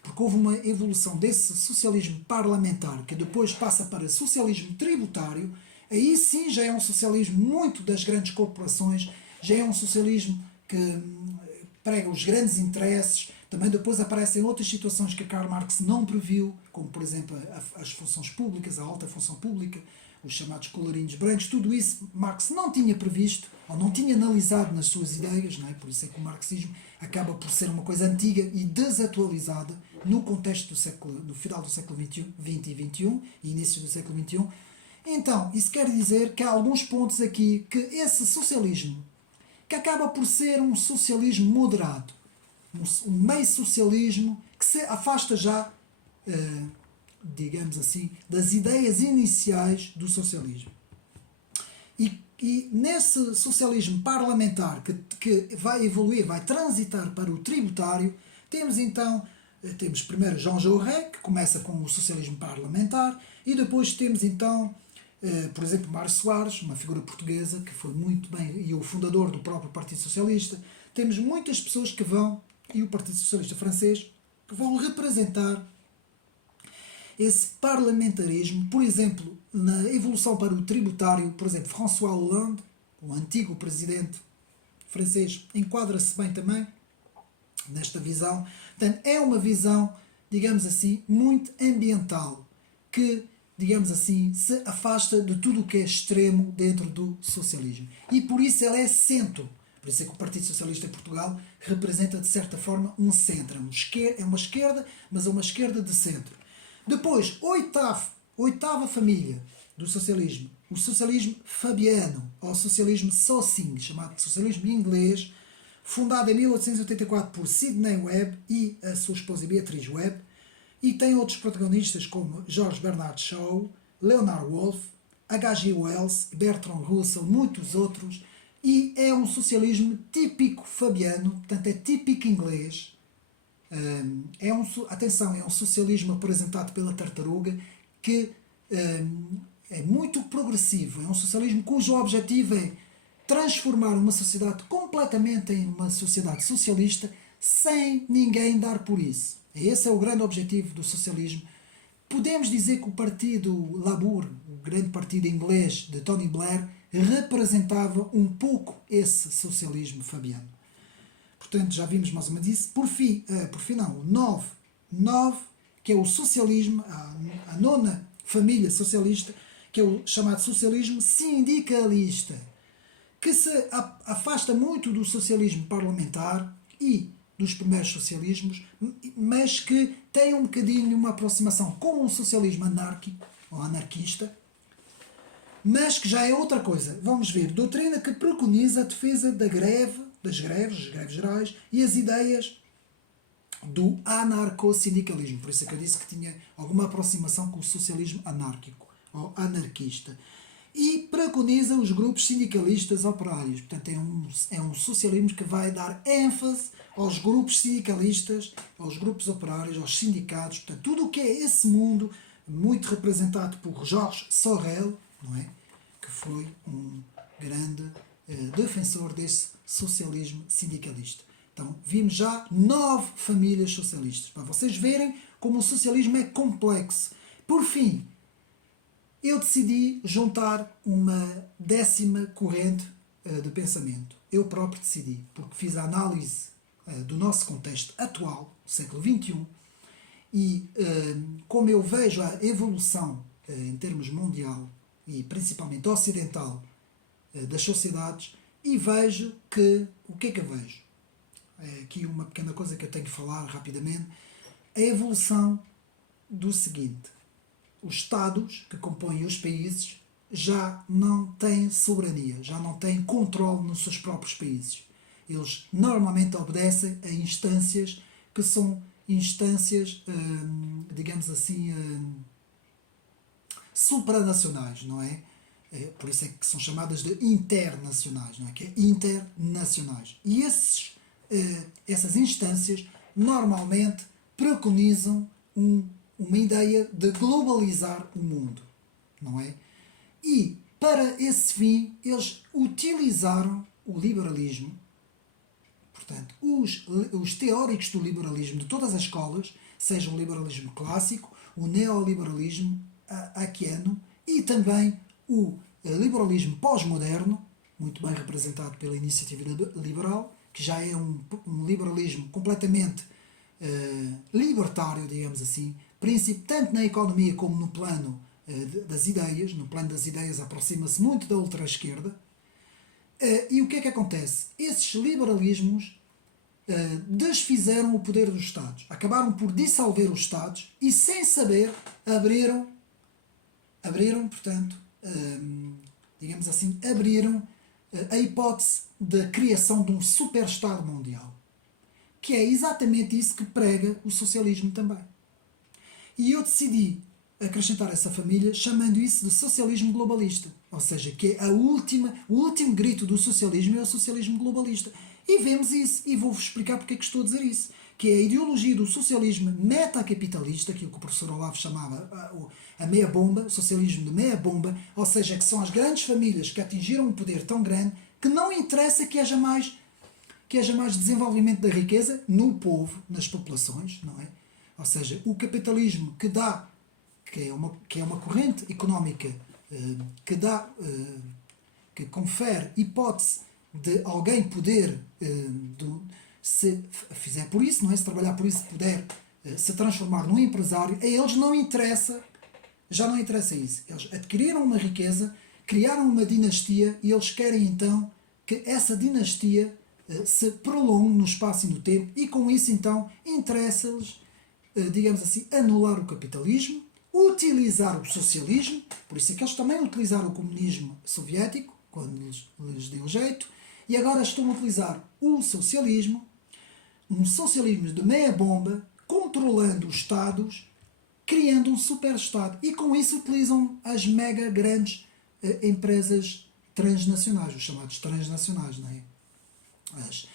porque houve uma evolução desse socialismo parlamentar que depois passa para socialismo tributário. Aí sim já é um socialismo muito das grandes corporações, já é um socialismo que prega os grandes interesses. Também depois aparecem outras situações que Karl Marx não previu, como por exemplo as funções públicas, a alta função pública, os chamados colorinhos brancos. Tudo isso Marx não tinha previsto ou não tinha analisado nas suas ideias, não é? Por isso é que o marxismo acaba por ser uma coisa antiga e desatualizada no contexto do final do século XX e XXI e início do século XXI. Então, isso quer dizer que há alguns pontos aqui que esse socialismo, que acaba por ser um socialismo moderado, um meio socialismo que se afasta já, digamos assim, das ideias iniciais do socialismo. E nesse socialismo parlamentar que vai evoluir, vai transitar para o tributário, temos então, temos primeiro Jean Jaurès, que começa com o socialismo parlamentar, e depois temos então, por exemplo, Mário Soares, uma figura portuguesa que foi muito bem, e o fundador do próprio Partido Socialista. Temos muitas pessoas que vão, e o Partido Socialista francês, que vão representar esse parlamentarismo. Por exemplo, na evolução para o tributário, por exemplo, François Hollande, o antigo presidente francês, enquadra-se bem também nesta visão. Portanto, é uma visão, digamos assim, muito ambiental, que, digamos assim, se afasta de tudo o que é extremo dentro do socialismo. E por isso ela é centro. Por isso é que o Partido Socialista em Portugal representa, de certa forma, um centro. É uma esquerda, mas é uma esquerda de centro. Depois, oitava família do socialismo, o socialismo fabiano, ou socialismo Saussing, chamado de socialismo inglês, fundado em 1884 por Sidney Webb e a sua esposa Beatriz Webb, e tem outros protagonistas como George Bernard Shaw, Leonard Woolf, H.G. Wells, Bertrand Russell, muitos outros, e é um socialismo típico fabiano, portanto é típico inglês. Atenção, é um socialismo apresentado pela tartaruga que é muito progressivo, é um socialismo cujo objetivo é transformar uma sociedade completamente em uma sociedade socialista sem ninguém dar por isso. Esse é o grande objetivo do socialismo. Podemos dizer que o partido Labour, o grande partido inglês de Tony Blair, representava um pouco esse socialismo fabiano. Portanto, já vimos mais ou menos isso. Por fim não, o 9, que é o socialismo, a nona família socialista, que é o chamado socialismo sindicalista, que se afasta muito do socialismo parlamentar e dos primeiros socialismos, mas que tem um bocadinho uma aproximação com o socialismo anárquico, ou anarquista, mas que já é outra coisa. Vamos ver, doutrina que preconiza a defesa das greves gerais, e as ideias do anarcossindicalismo. Por isso é que eu disse que tinha alguma aproximação com o socialismo anárquico, ou anarquista. E preconiza os grupos sindicalistas operários. Portanto, é um socialismo que vai dar ênfase aos grupos sindicalistas, aos grupos operários, aos sindicatos. Portanto, tudo o que é esse mundo, muito representado por Georges Sorel, não é? Que foi um grande defensor desse socialismo sindicalista. Então, vimos já 9 famílias socialistas, para vocês verem como o socialismo é complexo. Por fim, eu decidi juntar uma 10ª corrente de pensamento. Eu próprio decidi, porque fiz a análise do nosso contexto atual, século XXI, e como eu vejo a evolução em termos mundial e principalmente ocidental das sociedades, e vejo que, o que é que eu vejo? É aqui uma pequena coisa que eu tenho que falar rapidamente, a evolução do seguinte: os Estados que compõem os países já não têm soberania, já não têm controle nos seus próprios países. Eles normalmente obedecem a instâncias que são instâncias, digamos assim, supranacionais, não é? Por isso é que são chamadas de internacionais, não é? Que é internacionais. E essas instâncias normalmente preconizam uma ideia de globalizar o mundo, não é? E para esse fim eles utilizaram o liberalismo. Portanto, os teóricos do liberalismo de todas as escolas, seja o liberalismo clássico, o neoliberalismo Aquiano e também o liberalismo pós-moderno, muito bem representado pela Iniciativa Liberal, que já é um liberalismo completamente libertário, digamos assim, tanto na economia como no plano das ideias. No plano das ideias aproxima-se muito da ultra-esquerda. E o que é que acontece? Esses liberalismos desfizeram o poder dos Estados, acabaram por dissolver os Estados e, sem saber, abriram, portanto, digamos assim, abriram a hipótese da criação de um super-Estado mundial, que é exatamente isso que prega o socialismo também. E eu decidi acrescentar essa família, chamando isso de socialismo globalista. Ou seja, que é o último grito do socialismo é o socialismo globalista. E vemos isso, e vou-vos explicar porque é que estou a dizer isso. Que é a ideologia do socialismo metacapitalista, aquilo que o professor Olavo chamava a meia-bomba, o socialismo de meia-bomba, ou seja, que são as grandes famílias que atingiram um poder tão grande que não interessa que haja mais desenvolvimento da riqueza no povo, nas populações, não é? Ou seja, o capitalismo que é uma corrente económica que confere hipótese de alguém poder, se fizer por isso, não é? Se trabalhar por isso, puder se transformar num empresário, a eles não interessa, já não interessa isso. Eles adquiriram uma riqueza, criaram uma dinastia e eles querem então que essa dinastia se prolongue no espaço e no tempo e com isso então interessa-lhes, digamos assim, anular o capitalismo, utilizar o socialismo, por isso é que eles também utilizaram o comunismo soviético, quando lhes deu jeito, e agora estão a utilizar o socialismo, um socialismo de meia bomba, controlando os Estados, criando um super-Estado. E com isso utilizam as mega grandes empresas transnacionais, os chamados transnacionais, não é? As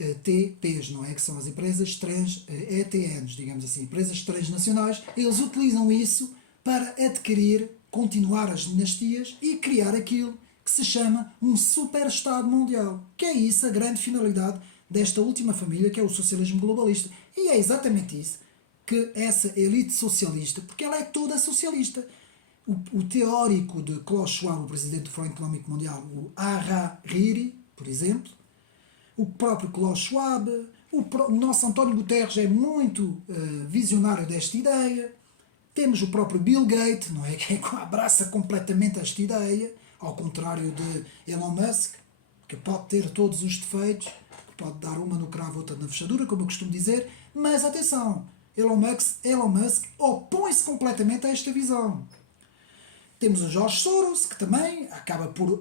ETPs, não é? Que são as empresas ETNs, digamos assim, empresas transnacionais. Eles utilizam isso para adquirir, continuar as dinastias e criar aquilo que se chama um super-Estado mundial. Que é isso a grande finalidade desta última família, que é o socialismo globalista. E é exatamente isso que essa elite socialista, porque ela é toda socialista. O teórico de Klaus Schwab, o presidente do Fórum Económico Mundial, o Harari, por exemplo, o próprio Klaus Schwab, o nosso António Guterres é muito visionário desta ideia. Temos o próprio Bill Gates, não é? Que abraça completamente esta ideia, ao contrário de Elon Musk, que pode ter todos os defeitos, que pode dar uma no cravo, outra na fechadura, como eu costumo dizer, mas atenção, Elon Musk opõe-se completamente a esta visão. Temos o George Soros, que também acaba por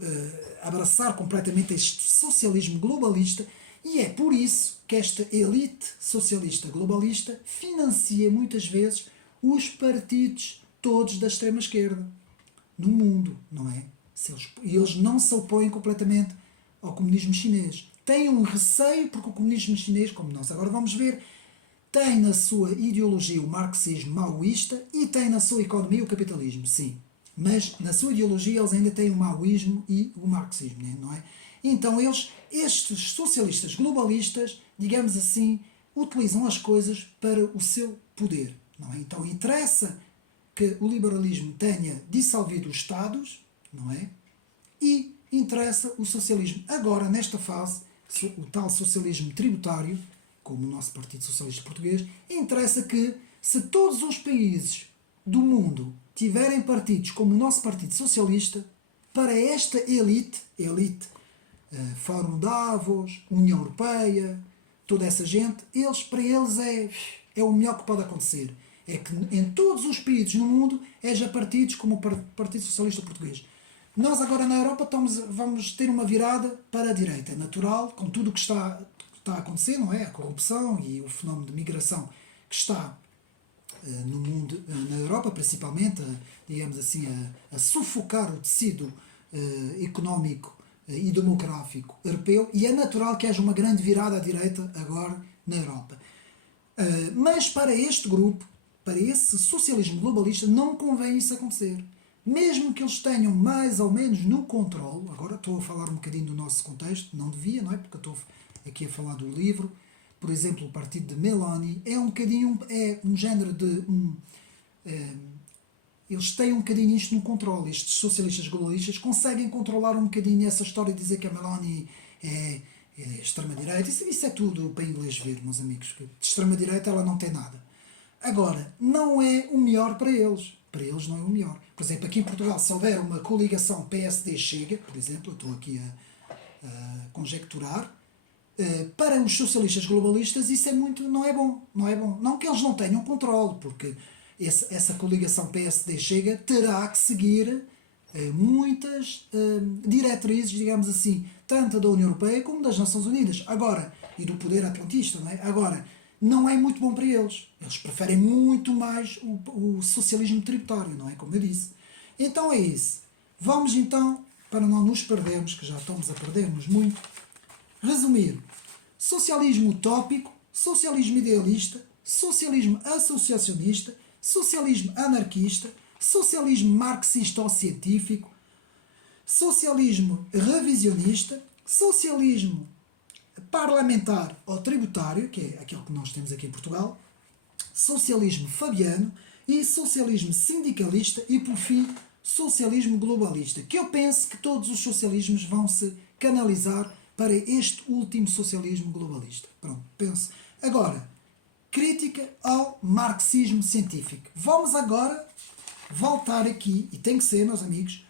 abraçar completamente este socialismo globalista, e é por isso que esta elite socialista globalista financia muitas vezes os partidos todos da extrema-esquerda no mundo, não é? E eles não se opõem completamente ao comunismo chinês. Têm um receio, porque o comunismo chinês, como nós agora vamos ver, tem na sua ideologia o marxismo maoísta e tem na sua economia o capitalismo, sim. Mas na sua ideologia eles ainda têm o maoísmo e o marxismo, não é? Então estes socialistas globalistas, digamos assim, utilizam as coisas para o seu poder, não é? Então interessa que o liberalismo tenha dissolvido os Estados, não é? E interessa o socialismo. Agora, nesta fase, o tal socialismo tributário, como o nosso Partido Socialista Português, interessa que, se todos os países do mundo tiverem partidos como o nosso Partido Socialista, para esta elite, Fórum Davos, União Europeia, toda essa gente, para eles é o melhor que pode acontecer. É que em todos os países no mundo haja partidos como o Partido Socialista Português. Nós agora na Europa vamos ter uma virada para a direita, natural, com tudo o que está a acontecer, não é? A corrupção e o fenómeno de migração que está no mundo, na Europa principalmente, digamos assim, a sufocar o tecido económico e demográfico europeu, e é natural que haja uma grande virada à direita agora na Europa. Mas para este grupo, para esse socialismo globalista, não convém isso acontecer. Mesmo que eles tenham mais ou menos no controle, agora estou a falar um bocadinho do nosso contexto, não devia, não é? Porque eu estou aqui a falar do livro. Por exemplo, o partido de Meloni é um género de... eles têm um bocadinho isto no controle. Estes socialistas globalistas conseguem controlar um bocadinho essa história de dizer que a Meloni é extrema-direita. Isso é tudo para inglês ver, meus amigos. De extrema-direita ela não tem nada. Agora, não é o melhor para eles. Para eles não é o melhor. Por exemplo, aqui em Portugal, se houver uma coligação PSD-Chega, por exemplo, eu estou aqui a conjecturar, para os socialistas globalistas isso não é bom. Não que eles não tenham controle, porque essa coligação PSD-Chega terá que seguir muitas diretrizes, digamos assim, tanto da União Europeia como das Nações Unidas. Agora, e do poder atlantista, não é? Agora, não é muito bom para eles. Eles preferem muito mais o socialismo tributário, não é? Como eu disse. Então é isso. Vamos então, para não nos perdermos, que já estamos a perder-nos muito, resumir. Socialismo utópico, socialismo idealista, socialismo associacionista, socialismo anarquista, socialismo marxista ou científico, socialismo revisionista, socialismo parlamentar ou tributário, que é aquele que nós temos aqui em Portugal, socialismo fabiano e socialismo sindicalista e, por fim, socialismo globalista, que eu penso que todos os socialismos vão se canalizar para este último socialismo globalista. Pronto, penso. Agora, crítica ao marxismo científico. Vamos agora voltar aqui, e tem que ser, meus amigos,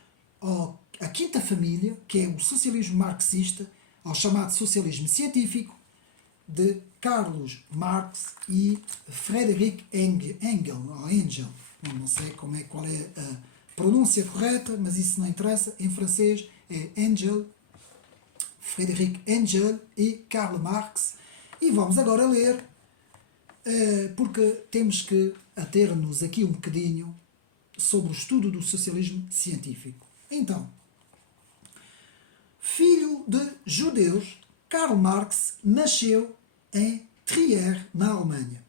à quinta família, que é o socialismo marxista, ao chamado socialismo científico, de Carlos Marx e Friedrich Engel, não sei qual é a pronúncia correta, mas isso não interessa, em francês é Engel, Friedrich Engel e Karl Marx, e vamos agora ler, porque temos que ater-nos aqui um bocadinho sobre o estudo do socialismo científico. Então, filho de judeus, Karl Marx nasceu em Trier, na Alemanha,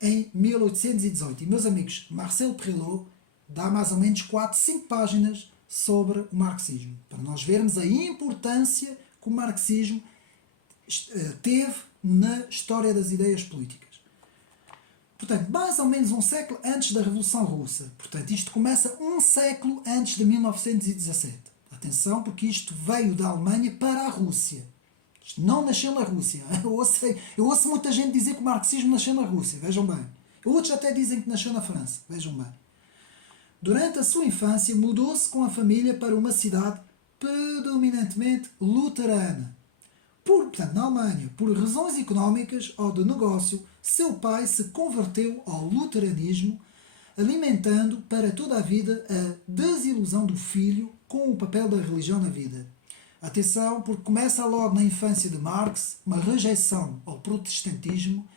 em 1818. E, meus amigos, Marcel Prelot dá mais ou menos 4, 5 páginas sobre o marxismo, para nós vermos a importância que o marxismo teve na história das ideias políticas. Portanto, mais ou menos um século antes da Revolução Russa. Portanto, isto começa um século antes de 1917. Atenção, porque isto veio da Alemanha para a Rússia. Isto não nasceu na Rússia. Eu ouço muita gente dizer que o marxismo nasceu na Rússia. Vejam bem. Outros até dizem que nasceu na França. Vejam bem. Durante a sua infância, mudou-se com a família para uma cidade predominantemente luterana. Portanto, na Alemanha, por razões económicas ou de negócio, seu pai se converteu ao luteranismo, alimentando para toda a vida a desilusão do filho com o papel da religião na vida. Atenção, porque começa logo na infância de Marx uma rejeição ao protestantismo,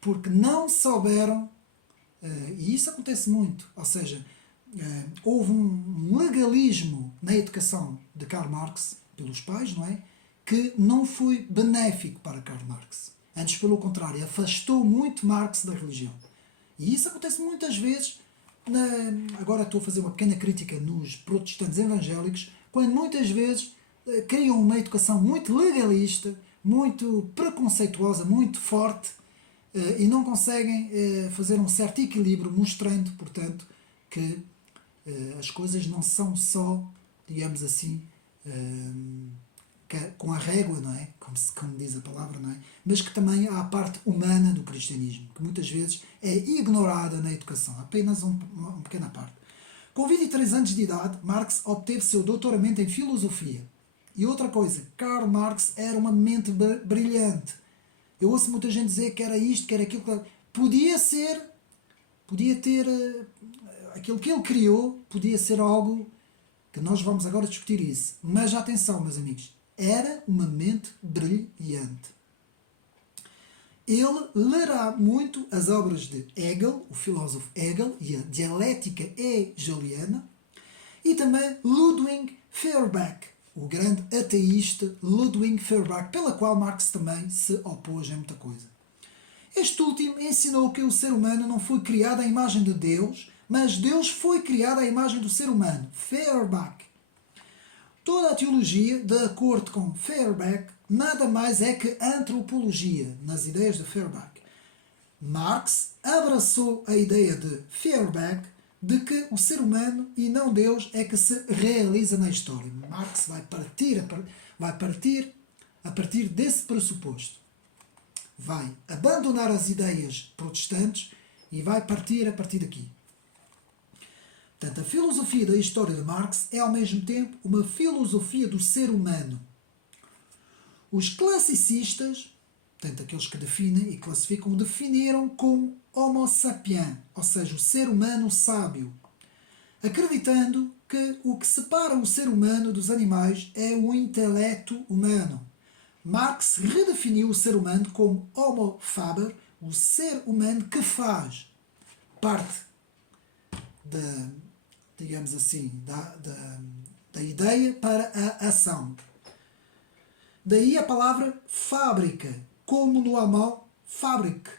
porque não souberam, e isso acontece muito, ou seja, houve um legalismo na educação de Karl Marx pelos pais, não é? Que não foi benéfico para Karl Marx. Antes, pelo contrário, afastou muito Marx da religião. E isso acontece muitas vezes, agora estou a fazer uma pequena crítica nos protestantes evangélicos, quando muitas vezes criam uma educação muito legalista, muito preconceituosa, muito forte, e não conseguem fazer um certo equilíbrio, mostrando, portanto, que as coisas não são só, digamos assim, com a régua, não é? Como diz a palavra, não é? Mas que também há a parte humana do cristianismo, que muitas vezes é ignorada na educação, apenas uma pequena parte. Com 23 anos de idade, Marx obteve seu doutoramento em filosofia. E outra coisa, Karl Marx era uma mente brilhante. Eu ouço muita gente dizer que era isto, que era aquilo, que podia ter aquilo que ele criou, podia ser algo que nós vamos agora discutir isso. Mas atenção, meus amigos, era uma mente brilhante. Ele lerá muito as obras de Hegel, o filósofo Hegel, e a dialética hegeliana, e também Ludwig Feuerbach, o grande ateísta Ludwig Feuerbach, pela qual Marx também se opôs a muita coisa. Este último ensinou que o ser humano não foi criado à imagem de Deus, mas Deus foi criado à imagem do ser humano. Feuerbach. Toda a teologia, de acordo com Feuerbach, nada mais é que antropologia, nas ideias de Feuerbach. Marx abraçou a ideia de Feuerbach de que o ser humano e não Deus é que se realiza na história. Marx vai partir a partir desse pressuposto. Vai abandonar as ideias protestantes e vai partir a partir daqui. Portanto, a filosofia da história de Marx é ao mesmo tempo uma filosofia do ser humano. Os classicistas, portanto, aqueles que definem e classificam, definiram como Homo sapiens, ou seja, o ser humano sábio, acreditando que o que separa o ser humano dos animais é o intelecto humano. Marx redefiniu o ser humano como Homo faber, o ser humano que faz parte da, digamos assim, da ideia para a ação. Daí a palavra fábrica, como no alemão Fabrik.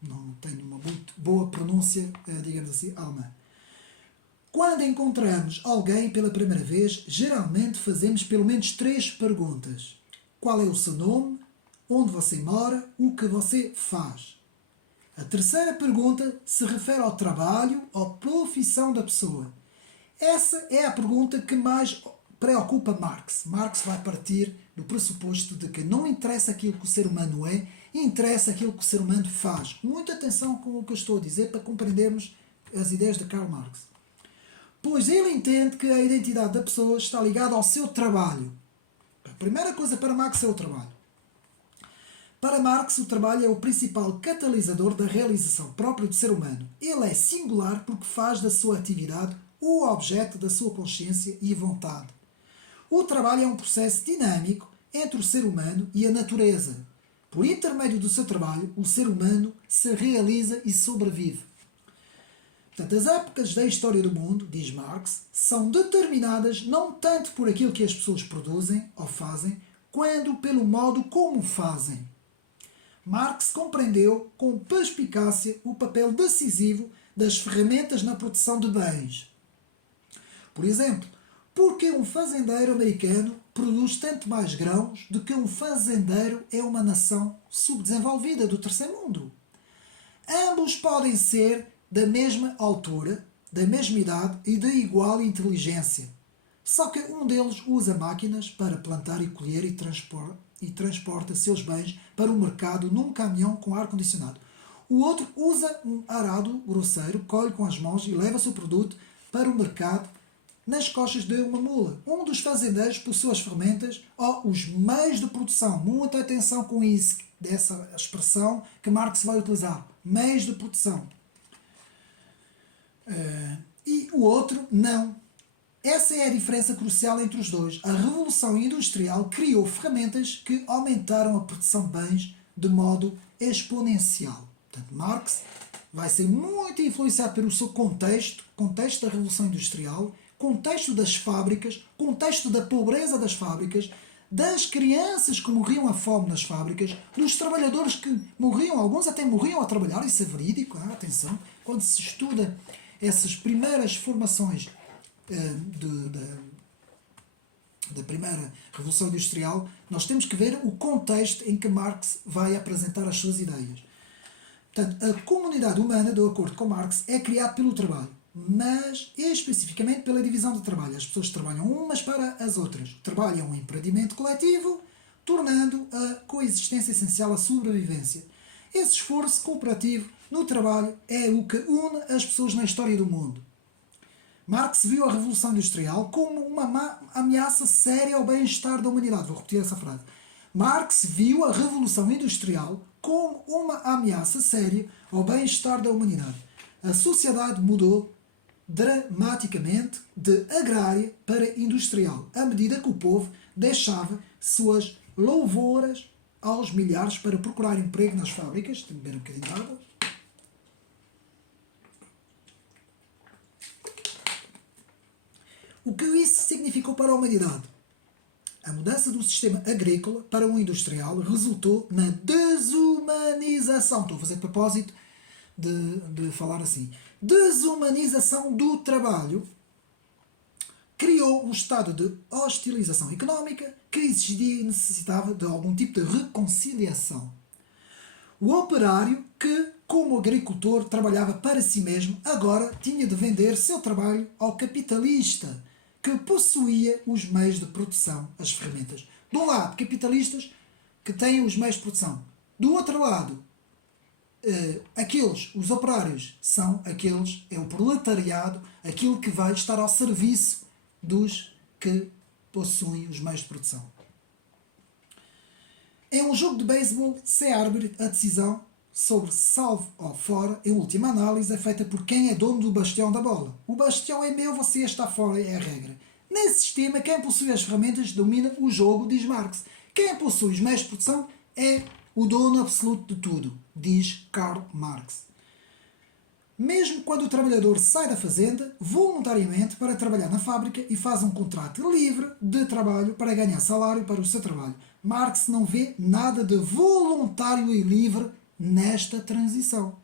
Não tenho uma muito boa pronúncia, digamos assim, alemã. Quando encontramos alguém pela primeira vez, geralmente fazemos pelo menos 3 perguntas. Qual é o seu nome? Onde você mora? O que você faz? A terceira pergunta se refere ao trabalho ou profissão da pessoa. Essa é a pergunta que mais preocupa Marx. Marx vai partir do pressuposto de que não interessa aquilo que o ser humano é, interessa aquilo que o ser humano faz. Muita atenção com o que eu estou a dizer para compreendermos as ideias de Karl Marx. Pois ele entende que a identidade da pessoa está ligada ao seu trabalho. A primeira coisa para Marx é o trabalho. Para Marx, o trabalho é o principal catalisador da realização própria do ser humano. Ele é singular porque faz da sua atividade o objeto da sua consciência e vontade. O trabalho é um processo dinâmico entre o ser humano e a natureza. Por intermédio do seu trabalho, o ser humano se realiza e sobrevive. Portanto, as épocas da história do mundo, diz Marx, são determinadas não tanto por aquilo que as pessoas produzem ou fazem, quanto pelo modo como fazem. Marx compreendeu com perspicácia o papel decisivo das ferramentas na produção de bens. Por exemplo, por que um fazendeiro americano produz tanto mais grãos do que um fazendeiro em uma nação subdesenvolvida do terceiro mundo? Ambos podem ser da mesma altura, da mesma idade e de igual inteligência. Só que um deles usa máquinas para plantar e colher e transporta seus bens para o mercado num caminhão com ar-condicionado. O outro usa um arado grosseiro, colhe com as mãos e leva o seu produto para o mercado nas costas de uma mula. Um dos fazendeiros possui as ferramentas ou os meios de produção. Muita atenção com isso, dessa expressão que Marx vai utilizar. Meios de produção. E o outro não. Essa é a diferença crucial entre os dois. A Revolução Industrial criou ferramentas que aumentaram a produção de bens de modo exponencial. Portanto, Marx vai ser muito influenciado pelo seu contexto da Revolução Industrial, contexto das fábricas, contexto da pobreza das fábricas, das crianças que morriam à fome nas fábricas, dos trabalhadores que morriam, alguns até morriam a trabalhar, isso é verídico, atenção, quando se estuda essas primeiras formações da primeira Revolução Industrial, nós temos que ver o contexto em que Marx vai apresentar as suas ideias. Portanto, a comunidade humana, de acordo com Marx, é criada pelo trabalho, mas especificamente pela divisão do trabalho. As pessoas trabalham umas para as outras. O trabalho é um empreendimento coletivo, tornando a coexistência essencial à sobrevivência. Esse esforço cooperativo no trabalho é o que une as pessoas na história do mundo. Marx viu a Revolução Industrial como uma ameaça séria ao bem-estar da humanidade. Vou repetir essa frase. Marx viu a Revolução Industrial como uma ameaça séria ao bem-estar da humanidade. A sociedade mudou dramaticamente de agrária para industrial, à medida que o povo deixava suas lavouras aos milhares para procurar emprego nas fábricas. Tenho que beber um bocadinho de água. O que isso significou para a humanidade? A mudança do sistema agrícola para um industrial resultou na desumanização. Estou a fazer propósito de falar assim. Desumanização do trabalho criou um estado de hostilização económica que exigia e necessitava de algum tipo de reconciliação. O operário que, como agricultor, trabalhava para si mesmo, agora tinha de vender seu trabalho ao capitalista, que possuía os meios de produção, as ferramentas. De um lado, capitalistas que têm os meios de produção. Do outro lado, os operários, é o proletariado, aquilo que vai estar ao serviço dos que possuem os meios de produção. Em um jogo de beisebol, sem árbitro, a decisão sobre salvo ou fora, em última análise, é feita por quem é dono do bastião da bola. O bastião é meu, você está fora, é a regra. Nesse sistema, quem possui as ferramentas domina o jogo, diz Marx. Quem possui os meios de produção é o dono absoluto de tudo, diz Karl Marx. Mesmo quando o trabalhador sai da fazenda voluntariamente para trabalhar na fábrica e faz um contrato livre de trabalho para ganhar salário para o seu trabalho, Marx não vê nada de voluntário e livre nesta transição.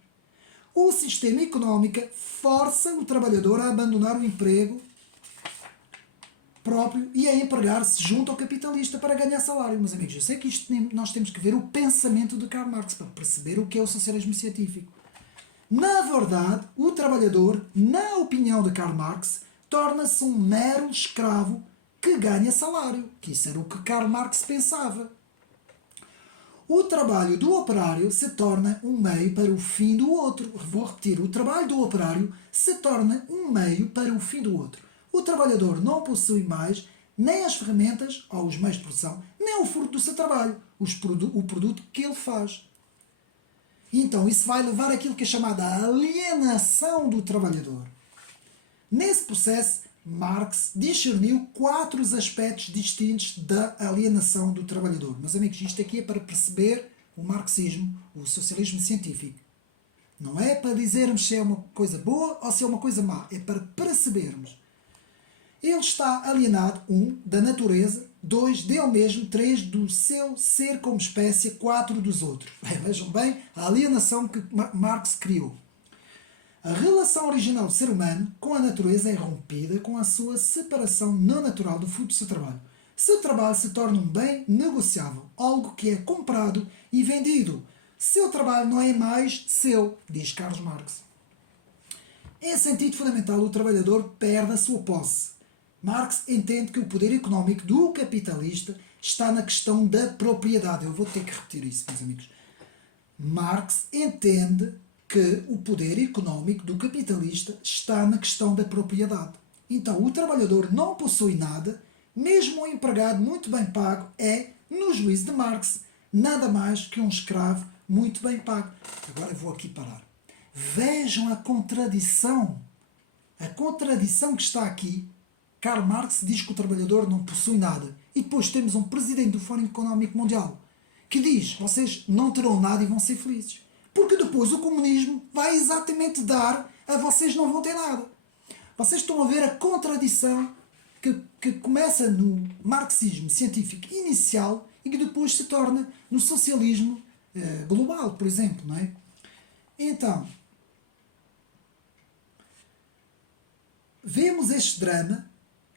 O sistema económico força o trabalhador a abandonar o emprego próprio e a empregar-se junto ao capitalista para ganhar salário. Meus amigos, eu sei que nós temos que ver o pensamento de Karl Marx para perceber o que é o socialismo científico. Na verdade, o trabalhador, na opinião de Karl Marx, torna-se um mero escravo que ganha salário. Que isso era o que Karl Marx pensava. O trabalho do operário se torna um meio para o fim do outro. Vou repetir, o trabalho do operário se torna um meio para o fim do outro. O trabalhador não possui mais nem as ferramentas ou os meios de produção, nem o fruto do seu trabalho, o produto que ele faz. Então, isso vai levar àquilo que é chamada alienação do trabalhador. Nesse processo, Marx discerniu 4 aspectos distintos da alienação do trabalhador. Meus amigos, isto aqui é para perceber o marxismo, o socialismo científico. Não é para dizermos se é uma coisa boa ou se é uma coisa má. É para percebermos. Ele está alienado, 1, da natureza, 2, dele mesmo, 3, do seu ser como espécie, 4, dos outros. Vejam bem a alienação que Marx criou. A relação original do ser humano com a natureza é rompida com a sua separação não natural do fruto do seu trabalho. Seu trabalho se torna um bem negociável, algo que é comprado e vendido. Seu trabalho não é mais seu, diz Karl Marx. Em sentido fundamental, o trabalhador perde a sua posse. Marx entende que o poder económico do capitalista está na questão da propriedade. Eu vou ter que repetir isso, meus amigos. Marx entende que o poder económico do capitalista está na questão da propriedade. Então, o trabalhador não possui nada, mesmo um empregado muito bem pago é, no juízo de Marx, nada mais que um escravo muito bem pago. Agora eu vou aqui parar. Vejam a contradição que está aqui. Karl Marx diz que o trabalhador não possui nada. E depois temos um presidente do Fórum Económico Mundial que diz, vocês não terão nada e vão ser felizes. Porque depois o comunismo vai exatamente dar a vocês não vão ter nada. Vocês estão a ver a contradição que começa no marxismo científico inicial e que depois se torna no socialismo global, por exemplo, não é? Então, vemos este drama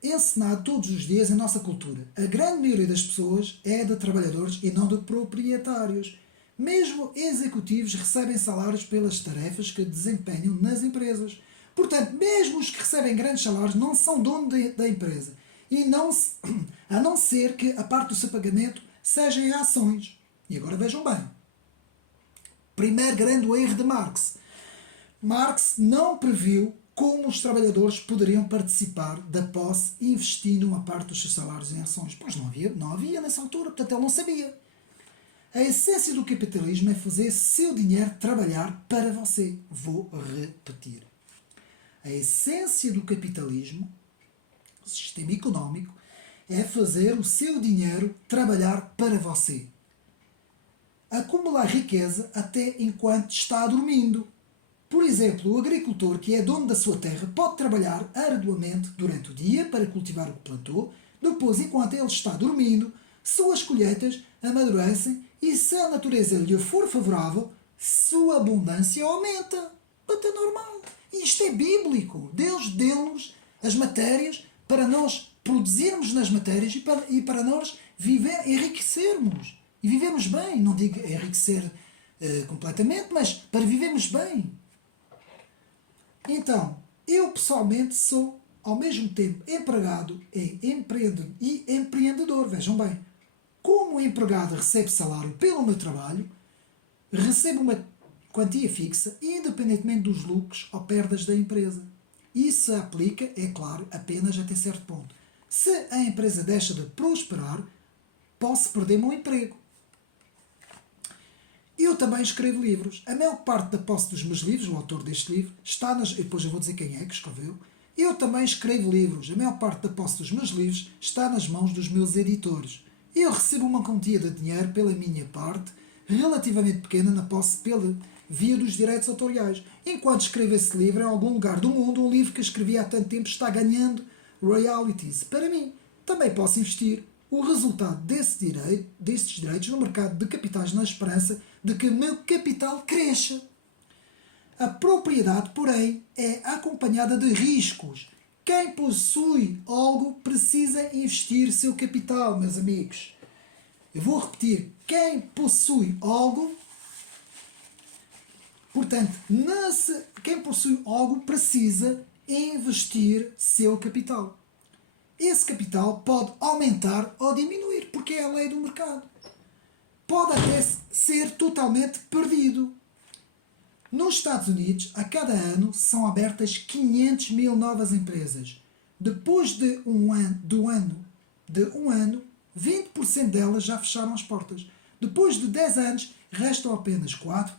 encenado todos os dias em nossa cultura. A grande maioria das pessoas é de trabalhadores e não de proprietários. Mesmo executivos recebem salários pelas tarefas que desempenham nas empresas. Portanto, mesmo os que recebem grandes salários não são dono da empresa. E a não ser que a parte do seu pagamento seja em ações. E agora vejam bem. Primeiro grande erro de Marx. Marx não previu como os trabalhadores poderiam participar da posse investindo uma parte dos seus salários em ações. Pois não havia nessa altura, portanto ele não sabia. A essência do capitalismo é fazer seu dinheiro trabalhar para você. Vou repetir. A essência do capitalismo, o sistema económico, é fazer o seu dinheiro trabalhar para você. Acumular riqueza até enquanto está dormindo. Por exemplo, o agricultor que é dono da sua terra pode trabalhar arduamente durante o dia para cultivar o que plantou, depois, enquanto ele está dormindo, suas colheitas amadurecem e, se a natureza lhe for favorável, sua abundância aumenta. É normal. E isto é bíblico. Deus deu-nos as matérias para nós produzirmos nas matérias e para nós enriquecermos. E vivermos bem. Não digo enriquecer completamente, mas para vivermos bem. Então, eu pessoalmente sou, ao mesmo tempo, empregado e empreendedor. Vejam bem. Como o empregado recebe salário pelo meu trabalho, recebo uma quantia fixa, independentemente dos lucros ou perdas da empresa. Isso se aplica, é claro, apenas até certo ponto. Se a empresa deixa de prosperar, posso perder o meu emprego. Eu também escrevo livros. A maior parte da posse dos meus livros, o autor deste livro, está nas... Depois eu vou dizer quem é que escreveu. Eu também escrevo livros. A maior parte da posse dos meus livros está nas mãos dos meus editores. Eu recebo uma quantia de dinheiro pela minha parte relativamente pequena na posse pela via dos direitos autoriais. Enquanto escrevo esse livro, em algum lugar do mundo, um livro que escrevi há tanto tempo está ganhando royalties. Para mim, também posso investir o resultado desses direitos no mercado de capitais na esperança de que o meu capital cresça. A propriedade, porém, é acompanhada de riscos. Quem possui algo precisa investir seu capital, meus amigos. Eu vou repetir. Quem possui algo, portanto, quem possui algo precisa investir seu capital. Esse capital pode aumentar ou diminuir, porque é a lei do mercado. Pode até ser totalmente perdido. Nos Estados Unidos, a cada ano são abertas 500 mil novas empresas. Depois de um ano, 20% delas já fecharam as portas. Depois de 10 anos, restam apenas 4,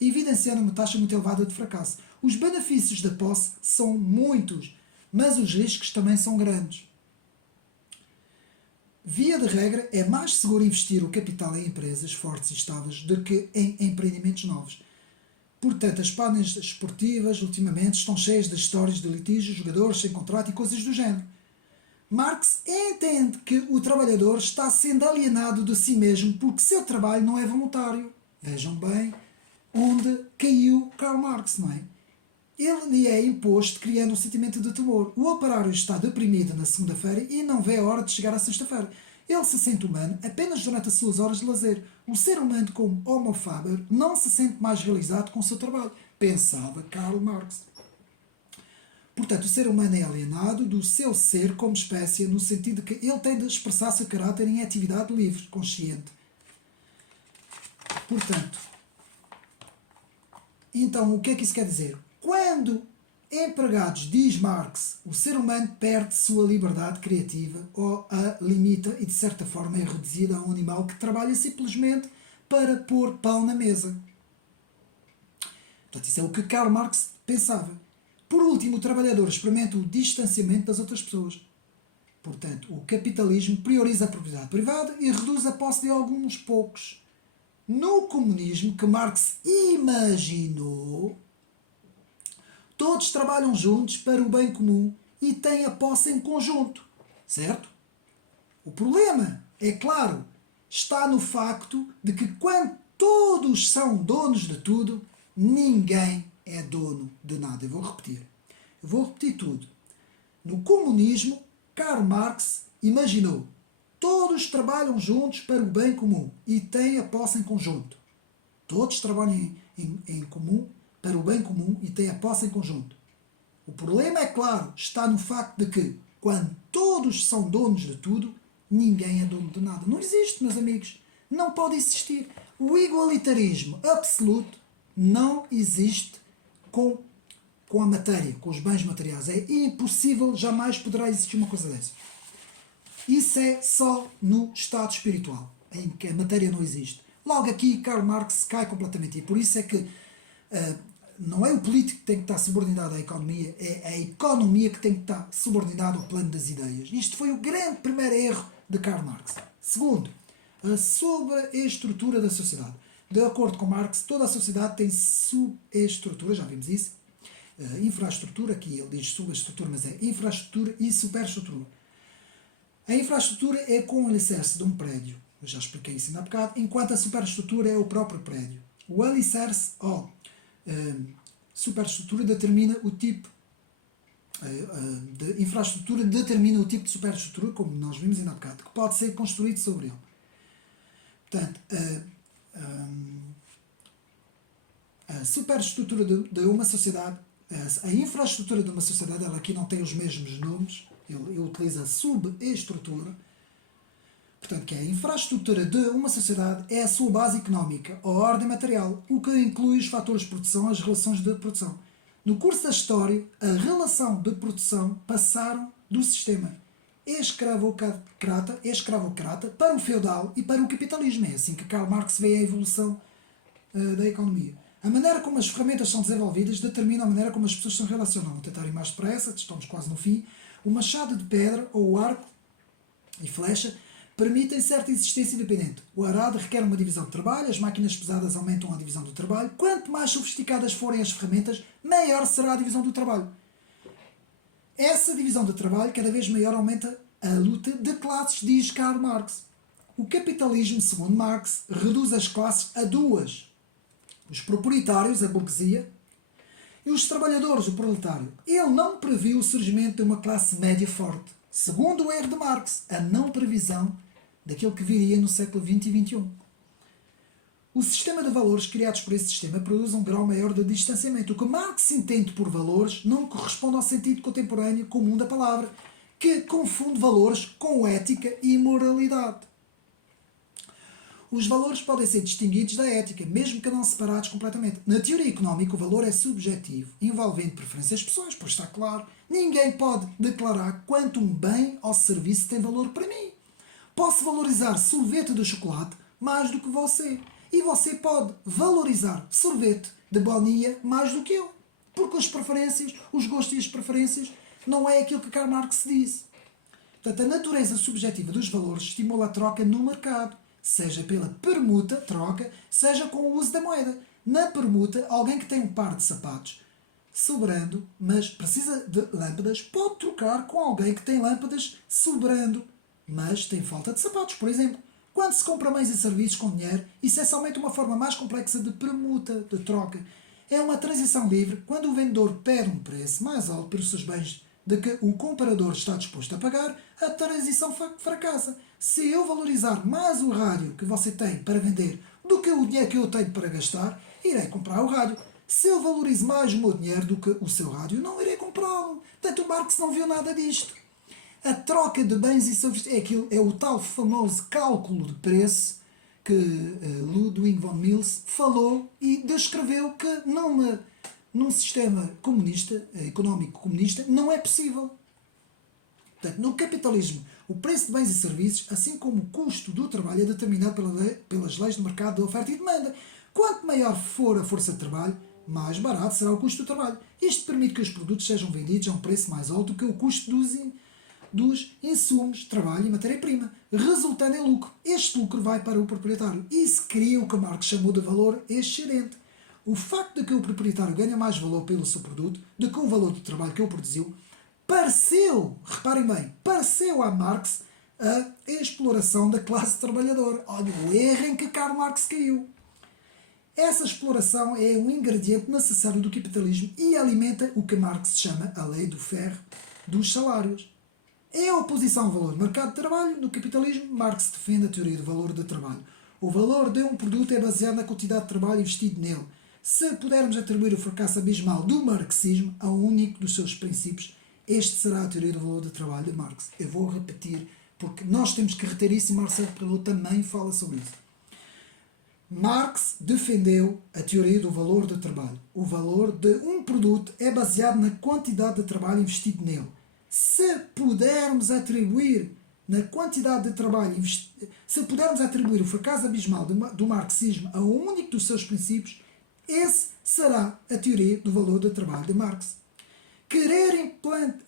evidenciando uma taxa muito elevada de fracasso. Os benefícios da posse são muitos, mas os riscos também são grandes. Via de regra, é mais seguro investir o capital em empresas fortes e estáveis do que em empreendimentos novos. Portanto, as páginas esportivas ultimamente estão cheias de histórias de litígios, jogadores sem contrato e coisas do género. Marx entende que o trabalhador está sendo alienado de si mesmo porque seu trabalho não é voluntário. Vejam bem onde caiu Karl Marx, não é? Ele lhe é imposto criando um sentimento de temor. O operário está deprimido na segunda-feira e não vê a hora de chegar à sexta-feira. Ele se sente humano apenas durante as suas horas de lazer. O ser humano, como Homo faber, não se sente mais realizado com o seu trabalho, pensava Karl Marx. Portanto, o ser humano é alienado do seu ser como espécie, no sentido de que ele tem de expressar seu caráter em atividade livre, consciente. Portanto, então, o que é que isso quer dizer? Quando empregados, diz Marx, o ser humano perde sua liberdade criativa ou a limita e de certa forma é reduzida a um animal que trabalha simplesmente para pôr pão na mesa. Portanto, isso é o que Karl Marx pensava. Por último, o trabalhador experimenta o distanciamento das outras pessoas. Portanto, o capitalismo prioriza a propriedade privada e reduz a posse de alguns poucos. No comunismo que Marx imaginou, todos trabalham juntos para o bem comum e têm a posse em conjunto, certo? O problema, é claro, está no facto de que quando todos são donos de tudo, ninguém é dono de nada. Eu vou repetir tudo. No comunismo, Karl Marx imaginou: todos trabalham juntos para o bem comum e têm a posse em conjunto. Todos trabalham em comum para o bem comum e têm a posse em conjunto. O problema, é claro, está no facto de que, quando todos são donos de tudo, ninguém é dono de nada. Não existe, meus amigos. Não pode existir. O igualitarismo absoluto não existe com a matéria, com os bens materiais. É impossível, jamais poderá existir uma coisa dessa. Isso é só no estado espiritual, em que a matéria não existe. Logo aqui, Karl Marx cai completamente. E por isso é que não é o político que tem que estar subordinado à economia, é a economia que tem que estar subordinada ao plano das ideias. Isto foi o grande primeiro erro de Karl Marx. Segundo, a subestrutura da sociedade. De acordo com Marx, toda a sociedade tem subestrutura, já vimos isso. Infraestrutura, aqui ele diz subestrutura, mas é infraestrutura e superestrutura. A infraestrutura é com o alicerce de um prédio, eu já expliquei isso ainda há bocado, enquanto a superestrutura é o próprio prédio. O alicerce, superestrutura determina o tipo de infraestrutura, determina o tipo de superestrutura, como nós vimos ainda há bocado, que pode ser construído sobre ele. Portanto, a superestrutura de uma sociedade, a infraestrutura de uma sociedade, ela aqui não tem os mesmos nomes, ele utiliza subestrutura. Portanto, que a infraestrutura de uma sociedade é a sua base económica, a ordem material, o que inclui os fatores de produção, as relações de produção. No curso da história, a relação de produção passaram do sistema escravocrata para o feudal e para o capitalismo. É assim que Karl Marx vê a evolução da economia. A maneira como as ferramentas são desenvolvidas determina a maneira como as pessoas se relacionam. Vou tentar ir mais depressa, estamos quase no fim. O machado de pedra ou o arco e flecha permitem certa existência independente. O arado requer uma divisão de trabalho, as máquinas pesadas aumentam a divisão do trabalho. Quanto mais sofisticadas forem as ferramentas, maior será a divisão do trabalho. Essa divisão de trabalho cada vez maior aumenta a luta de classes, diz Karl Marx. O capitalismo, segundo Marx, reduz as classes a duas. Os proprietários, a burguesia, e os trabalhadores, o proletário. Ele não previu o surgimento de uma classe média forte. Segundo o erro de Marx, a não previsão daquilo que viria no século XX e XXI. O sistema de valores criados por esse sistema produz um grau maior de distanciamento. O que Marx entende por valores não corresponde ao sentido contemporâneo comum da palavra, que confunde valores com ética e moralidade. Os valores podem ser distinguidos da ética, mesmo que não separados completamente. Na teoria económica, o valor é subjetivo, envolvendo preferências pessoais, pois está claro. Ninguém pode declarar quanto um bem ou serviço tem valor para mim. Posso valorizar sorvete de chocolate mais do que você. E você pode valorizar sorvete de baunilha mais do que eu. Porque as preferências, os gostos e as preferências não é aquilo que Karl Marx disse. Portanto, a natureza subjetiva dos valores estimula a troca no mercado, seja pela permuta, troca, seja com o uso da moeda. Na permuta, alguém que tem um par de sapatos sobrando, mas precisa de lâmpadas, pode trocar com alguém que tem lâmpadas sobrando, mas tem falta de sapatos, por exemplo. Quando se compra bens e serviços com dinheiro, isso é somente uma forma mais complexa de permuta, de troca. É uma transição livre quando o vendedor pede um preço mais alto pelos seus bens de que o comprador está disposto a pagar, a transição fracassa. Se eu valorizar mais o rádio que você tem para vender do que o dinheiro que eu tenho para gastar, irei comprar o rádio. Se eu valorizo mais o meu dinheiro do que o seu rádio, não irei comprá-lo. Portanto, o Marx não viu nada disto. A troca de bens e serviços é o tal famoso cálculo de preço que Ludwig von Mises falou e descreveu que num sistema comunista, económico comunista, não é possível. Portanto, no capitalismo, o preço de bens e serviços, assim como o custo do trabalho, é determinado pelas leis do mercado de oferta e demanda. Quanto maior for a força de trabalho, mais barato será o custo do trabalho. Isto permite que os produtos sejam vendidos a um preço mais alto do que o custo dos insumos, trabalho e matéria-prima, resultando em lucro. Este lucro vai para o proprietário. Isso cria o que Marx chamou de valor excedente. O facto de que o proprietário ganha mais valor pelo seu produto do que o valor do trabalho que ele produziu, pareceu, reparem bem, pareceu a Marx a exploração da classe trabalhadora. Olha o erro em que Karl Marx caiu. Essa exploração é um ingrediente necessário do capitalismo e alimenta o que Marx chama a lei do ferro dos salários. Em oposição ao valor do mercado de trabalho, no capitalismo, Marx defende a teoria do valor do trabalho. O valor de um produto é baseado na quantidade de trabalho investido nele. Se pudermos atribuir o fracasso abismal do marxismo a um único dos seus princípios, este será a teoria do valor do trabalho de Marx. Eu vou repetir, porque nós temos que reter isso e Marcelo Perelot também fala sobre isso. Marx defendeu a teoria do valor do trabalho. O valor de um produto é baseado na quantidade de trabalho investido nele. Se pudermos atribuir na quantidade de trabalho se pudermos atribuir o fracasso abismal do marxismo a um único dos seus princípios, esse será a teoria do valor do trabalho de Marx. Querer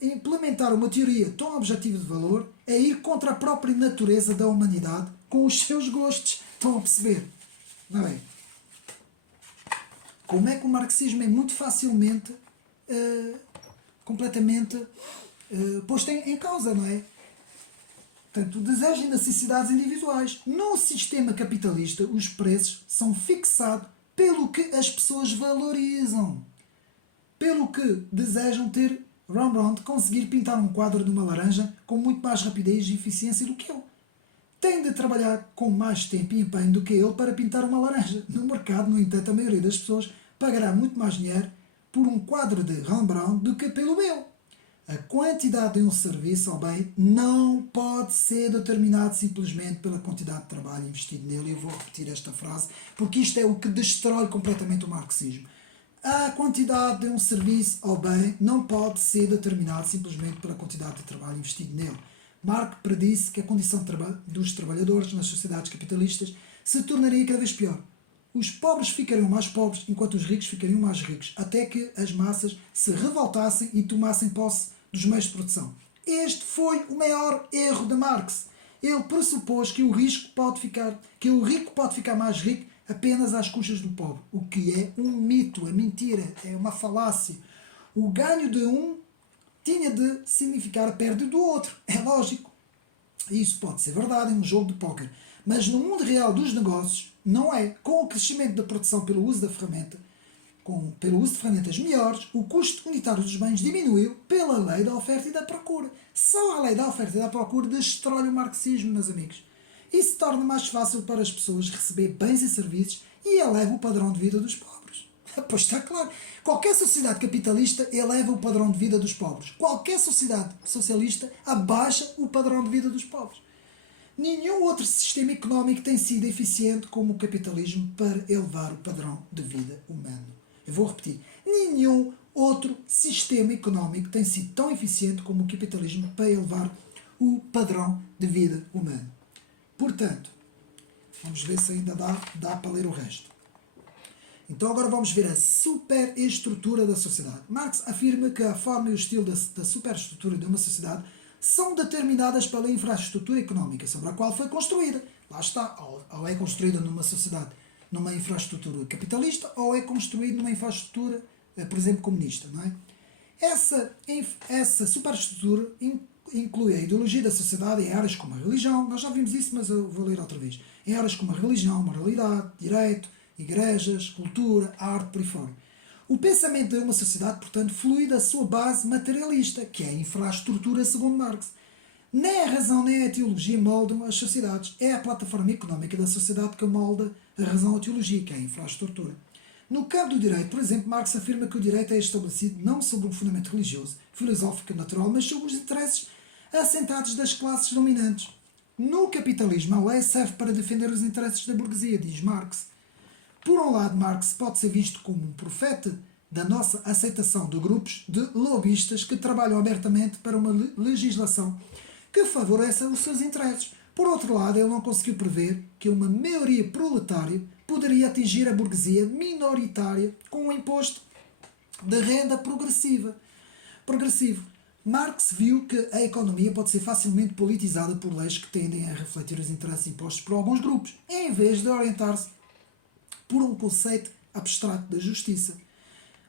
implementar uma teoria tão objetiva de valor é ir contra a própria natureza da humanidade com os seus gostos. Estão a perceber? Não é? Como é que o marxismo é muito facilmente completamente posto em causa, não é? Portanto, o desejo e necessidades individuais. No sistema capitalista, os preços são fixados pelo que as pessoas valorizam. Pelo que desejam ter Rembrandt conseguir pintar um quadro de uma laranja com muito mais rapidez e eficiência do que eu. Tem de trabalhar com mais tempo e empenho do que ele para pintar uma laranja. No mercado, no entanto, a maioria das pessoas pagará muito mais dinheiro por um quadro de Rembrandt do que pelo meu. A quantidade de um serviço ou bem não pode ser determinada simplesmente pela quantidade de trabalho investido nele. Eu vou repetir esta frase porque isto é o que destrói completamente o marxismo. A quantidade de um serviço ou bem não pode ser determinada simplesmente pela quantidade de trabalho investido nele. Marx predisse que a condição dos trabalhadores nas sociedades capitalistas se tornaria cada vez pior. Os pobres ficariam mais pobres, enquanto os ricos ficariam mais ricos, até que as massas se revoltassem e tomassem posse dos meios de produção. Este foi o maior erro de Marx. Ele pressupôs que o rico pode ficar mais rico apenas às custas do pobre, o que é um mito, é mentira, é uma falácia. O ganho de um tinha de significar a perda do outro, é lógico. Isso pode ser verdade em um jogo de póquer, mas no mundo real dos negócios não é. Com o crescimento da produção pelo uso da ferramenta, pelo uso de ferramentas melhores, o custo unitário dos bens diminuiu pela lei da oferta e da procura. Só a lei da oferta e da procura destrói o marxismo, meus amigos. Isso torna mais fácil para as pessoas receber bens e serviços e eleva o padrão de vida dos pobres. Pois está claro. Qualquer sociedade capitalista eleva o padrão de vida dos pobres. Qualquer sociedade socialista abaixa o padrão de vida dos pobres. Nenhum outro sistema económico tem sido eficiente como o capitalismo para elevar o padrão de vida humano. Eu vou repetir. Nenhum outro sistema económico tem sido tão eficiente como o capitalismo para elevar o padrão de vida humano. Portanto, vamos ver se ainda dá para ler o resto. Então agora vamos ver a superestrutura da sociedade. Marx afirma que a forma e o estilo da superestrutura de uma sociedade são determinadas pela infraestrutura económica sobre a qual foi construída. Lá está, ou é construída numa sociedade, numa infraestrutura capitalista, ou é construída numa infraestrutura, por exemplo, comunista, não é? Essa superestrutura inclui a ideologia da sociedade em áreas como a religião, nós já vimos isso, mas eu vou ler outra vez, em áreas como a religião, moralidade, direito, igrejas, cultura, arte, por aí fora. O pensamento de uma sociedade, portanto, flui da sua base materialista, que é a infraestrutura segundo Marx. Nem a razão nem a teologia moldam as sociedades. É a plataforma económica da sociedade que molda a razão ou a teologia, que é a infraestrutura. No campo do direito, por exemplo, Marx afirma que o direito é estabelecido não sobre um fundamento religioso, filosófico e natural, mas sobre os interesses assentados das classes dominantes. No capitalismo, a lei serve para defender os interesses da burguesia, diz Marx. Por um lado, Marx pode ser visto como um profeta da nossa aceitação de grupos de lobistas que trabalham abertamente para uma legislação que favoreça os seus interesses. Por outro lado, ele não conseguiu prever que uma maioria proletária poderia atingir a burguesia minoritária com um imposto de renda progressivo. Marx viu que a economia pode ser facilmente politizada por leis que tendem a refletir os interesses impostos por alguns grupos, em vez de orientar-se por um conceito abstrato da justiça.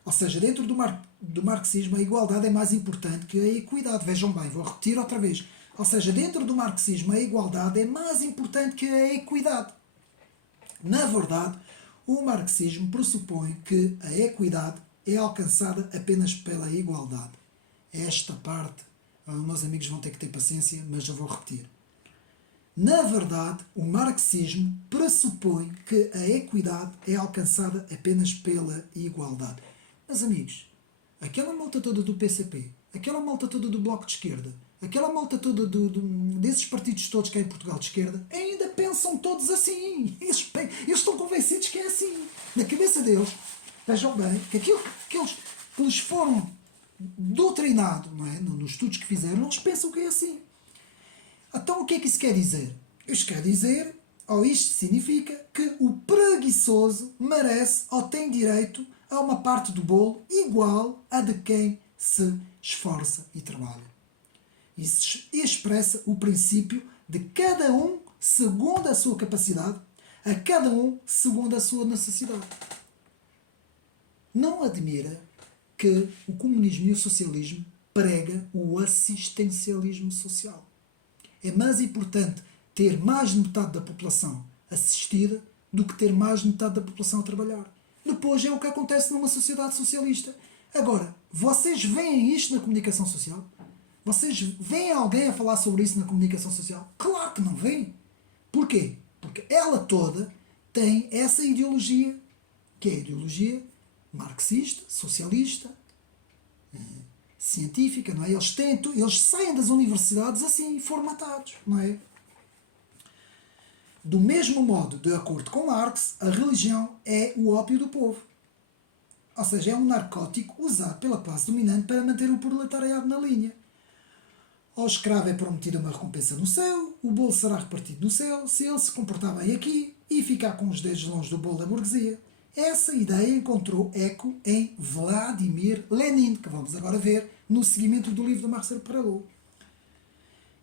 Ou seja, dentro do marxismo, a igualdade é mais importante que a equidade. Vejam bem, vou repetir outra vez. Ou seja, dentro do marxismo, a igualdade é mais importante que a equidade. Na verdade, o marxismo pressupõe que a equidade é alcançada apenas pela igualdade. Esta parte, meus amigos vão ter que ter paciência, mas eu vou repetir. Na verdade, o marxismo pressupõe que a equidade é alcançada apenas pela igualdade. Meus amigos, aquela malta toda do PCP, aquela malta toda do Bloco de Esquerda, aquela malta toda desses partidos todos que há em Portugal de esquerda, ainda pensam todos assim. Eles estão convencidos que é assim. Na cabeça deles, vejam bem, que aquilo que eles foram doutrinados, não é? Nos estudos que fizeram, eles pensam que é assim. Então o que é que isso quer dizer? Isto quer dizer, ou isto significa, que o preguiçoso merece ou tem direito a uma parte do bolo igual a de quem se esforça e trabalha. Isso expressa o princípio de cada um segundo a sua capacidade, a cada um segundo a sua necessidade. Não admira que o comunismo e o socialismo prega o assistencialismo social. É mais importante ter mais de metade da população assistida do que ter mais de metade da população a trabalhar. Depois é o que acontece numa sociedade socialista. Agora, vocês veem isto na comunicação social? Vocês veem alguém a falar sobre isso na comunicação social? Claro que não veem. Porquê? Porque ela toda tem essa ideologia, que é a ideologia marxista, socialista, científica, não é? Eles saem das universidades assim, formatados, não é? Do mesmo modo, de acordo com Marx, a religião é o ópio do povo. Ou seja, é um narcótico usado pela classe dominante para manter o proletariado na linha. Ao escravo é prometida uma recompensa no céu, o bolo será repartido no céu, se ele se comportar bem aqui e ficar com os dedos longe do bolo da burguesia. Essa ideia encontrou eco em Vladimir Lenin, que vamos agora ver no seguimento do livro de Marcel Perelot.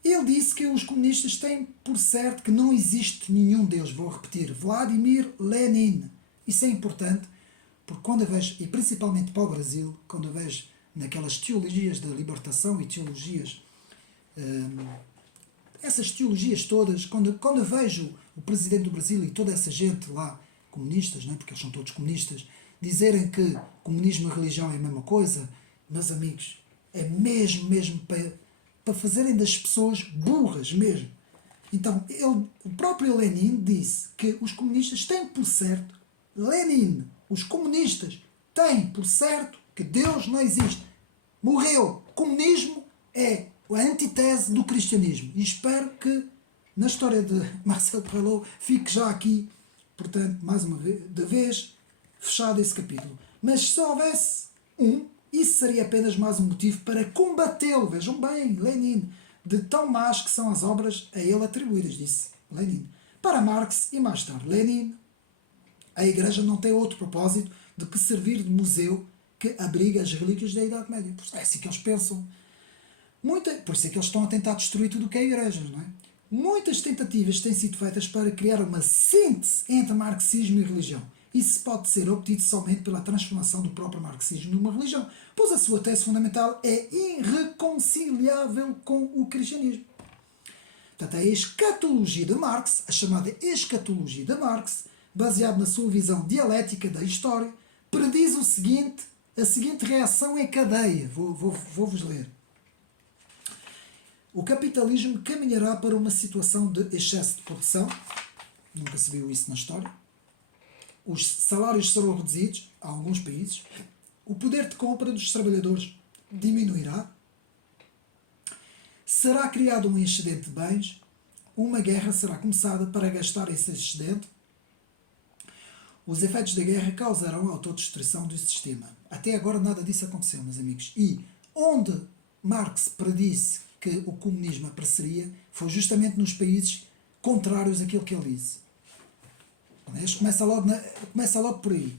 Ele disse que os comunistas têm por certo que não existe nenhum deles. Vou repetir, Vladimir Lenin. Isso é importante, porque quando eu vejo, e principalmente para o Brasil, quando eu vejo naquelas teologias da libertação e teologias, essas teologias todas, quando eu vejo o presidente do Brasil e toda essa gente lá, comunistas, não é? Porque eles são todos comunistas, dizerem que comunismo e religião é a mesma coisa, meus amigos, é mesmo para fazerem das pessoas burras mesmo. Então, o próprio Lenin disse que os comunistas têm por certo, Lenin, os comunistas têm por certo que Deus não existe. Morreu. Comunismo é a antítese do cristianismo. E espero que na história de Marcel Prelot fique já aqui, portanto, mais uma vez, fechado esse capítulo. Mas se houvesse isso seria apenas mais um motivo para combatê-lo. Vejam bem, Lenin, de tão más que são as obras a ele atribuídas, disse Lenin. Para Marx e mais tarde Lenin, a Igreja não tem outro propósito do que servir de museu que abriga as relíquias da Idade Média. É assim que eles pensam. Por isso é que eles estão a tentar destruir tudo o que é igrejas, não é? Muitas tentativas têm sido feitas para criar uma síntese entre marxismo e religião. Isso pode ser obtido somente pela transformação do próprio marxismo numa religião, pois a sua tese fundamental é irreconciliável com o cristianismo. Portanto, a escatologia de Marx, a chamada escatologia de Marx, baseada na sua visão dialética da história, prediz a seguinte reação em cadeia. Vou-vos ler. O capitalismo caminhará para uma situação de excesso de produção. Nunca se viu isso na história. Os salários serão reduzidos a alguns países. O poder de compra dos trabalhadores diminuirá. Será criado um excedente de bens. Uma guerra será começada para gastar esse excedente. Os efeitos da guerra causarão a autodestruição do sistema. Até agora nada disso aconteceu, meus amigos. E onde Marx predisse que o comunismo apareceria foi justamente nos países contrários àquilo que ele disse. Começa logo por aí.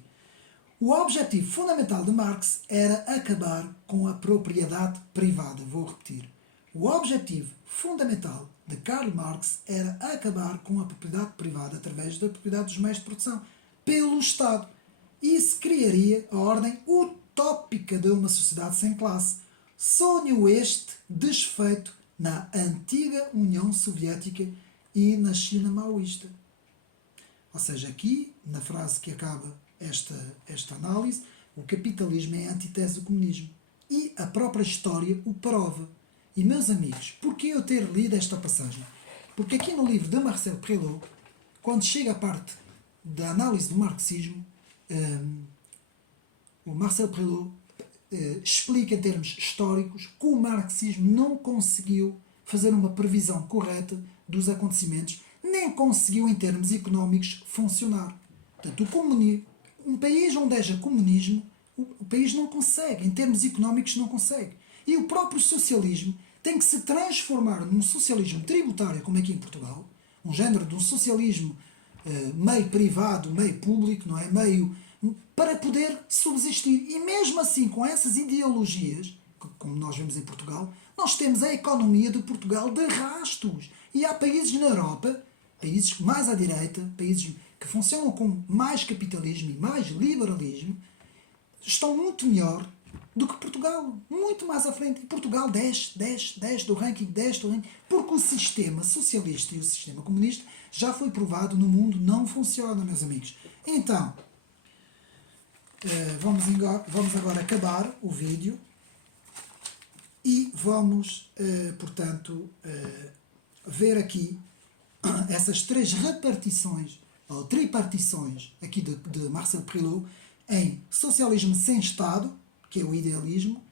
O objetivo fundamental de Marx era acabar com a propriedade privada. Vou repetir. O objetivo fundamental de Karl Marx era acabar com a propriedade privada através da propriedade dos meios de produção pelo Estado. Isso criaria a ordem utópica de uma sociedade sem classe. Sonho este desfeito na antiga União Soviética e na China maoísta. Ou seja, aqui, na frase que acaba esta análise, o capitalismo é a antítese do comunismo. E a própria história o prova. E, meus amigos, porquê eu ter lido esta passagem? Porque aqui no livro de Marcel Prelot, quando chega a parte da análise do marxismo, o Marcel Prelot explica em termos históricos que o marxismo não conseguiu fazer uma previsão correta dos acontecimentos, nem conseguiu, em termos económicos, funcionar. Portanto, um país onde haja comunismo, o país não consegue, em termos económicos não consegue. E o próprio socialismo tem que se transformar num socialismo tributário, como aqui em Portugal, um género de um socialismo meio privado, meio público, não é? Para poder subsistir. E mesmo assim, com essas ideologias, como nós vemos em Portugal, nós temos a economia de Portugal de rastos. E há países na Europa, países mais à direita, países que funcionam com mais capitalismo e mais liberalismo, estão muito melhor do que Portugal. Muito mais à frente. E Portugal 10 do ranking, porque o sistema socialista e o sistema comunista já foi provado no mundo, não funciona, meus amigos. Então, vamos agora acabar o vídeo e vamos, portanto, ver aqui essas três repartições ou tripartições aqui de Marcel Prelot em socialismo sem Estado, que é o idealismo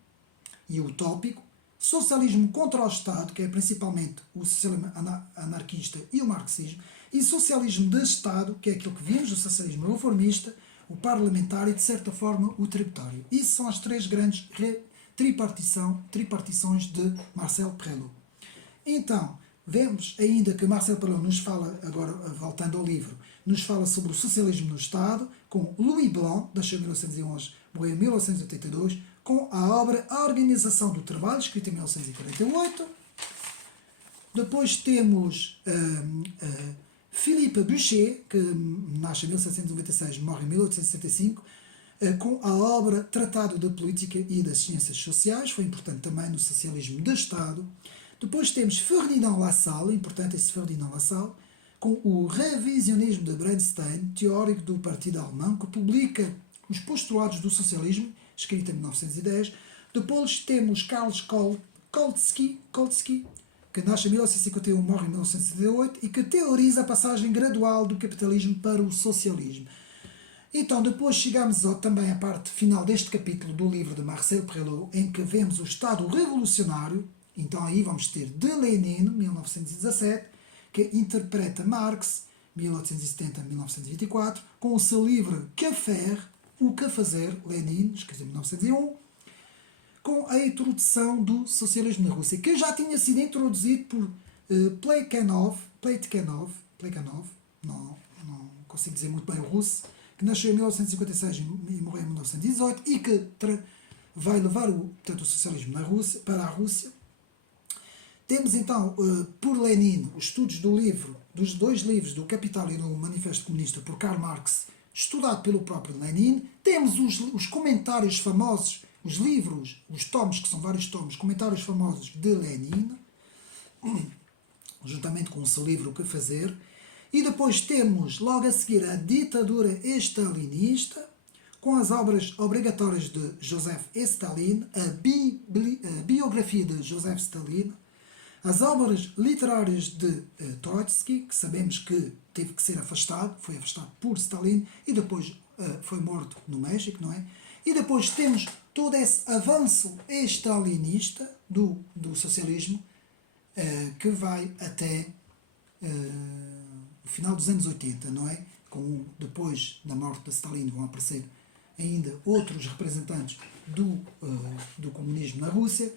e o utópico, socialismo contra o Estado, que é principalmente o socialismo anarquista e o marxismo, e socialismo de Estado, que é aquilo que vimos do socialismo reformista, o parlamentar e, de certa forma, o tributário. Isso são as três grandes tripartições de Marcel Prelot. Então, vemos ainda que Marcel Prelot nos fala, agora voltando ao livro, nos fala sobre o socialismo no Estado, com Louis Blanc, nasceu em 1911, morreu em 1982, com a obra A Organização do Trabalho, escrita em 1948, Depois temos Philippe Boucher, que nasce em 1796, morre em 1865, com a obra Tratado de Política e das Ciências Sociais, foi importante também no socialismo de Estado. Depois temos Ferdinand Lassalle, importante esse Ferdinand Lassalle, com o revisionismo de Bernstein, teórico do Partido Alemão, que publica os postulados do socialismo, escrito em 1910. Depois temos Carlos Kautsky, que nasce em 1951 e morre em 1978, e que teoriza a passagem gradual do capitalismo para o socialismo. Então, depois chegamos também à parte final deste capítulo do livro de Marcel Prelot, em que vemos o Estado Revolucionário. Então, aí vamos ter de Lenin, 1917, que interpreta Marx, 1870-1924, com o seu livro Que Faire, O Que Fazer, Lenin, escrito em 1901, com a introdução do socialismo na Rússia, que já tinha sido introduzido por Plekhanov, não consigo dizer muito bem o russo, que nasceu em 1956 e morreu em 1918, e que vai levar o socialismo para a Rússia. Temos então, por Lenin, os estudos dos dois livros, do Capital e do Manifesto Comunista, por Karl Marx, estudado pelo próprio Lenin. Temos os comentários famosos, os livros, os tomos, que são vários tomos, comentários famosos de Lenin, juntamente com o seu livro O Que Fazer. E depois temos, logo a seguir, a ditadura stalinista, com as obras obrigatórias de Joseph Stalin, a biografia de Joseph Stalin, as obras literárias de Trotsky, que sabemos que teve que ser afastado, foi afastado por Stalin e depois foi morto no México, não é? E depois temos todo esse avanço stalinista do socialismo que vai até o final dos anos 80, não é? Depois da morte de Stalin vão aparecer ainda outros representantes do comunismo na Rússia.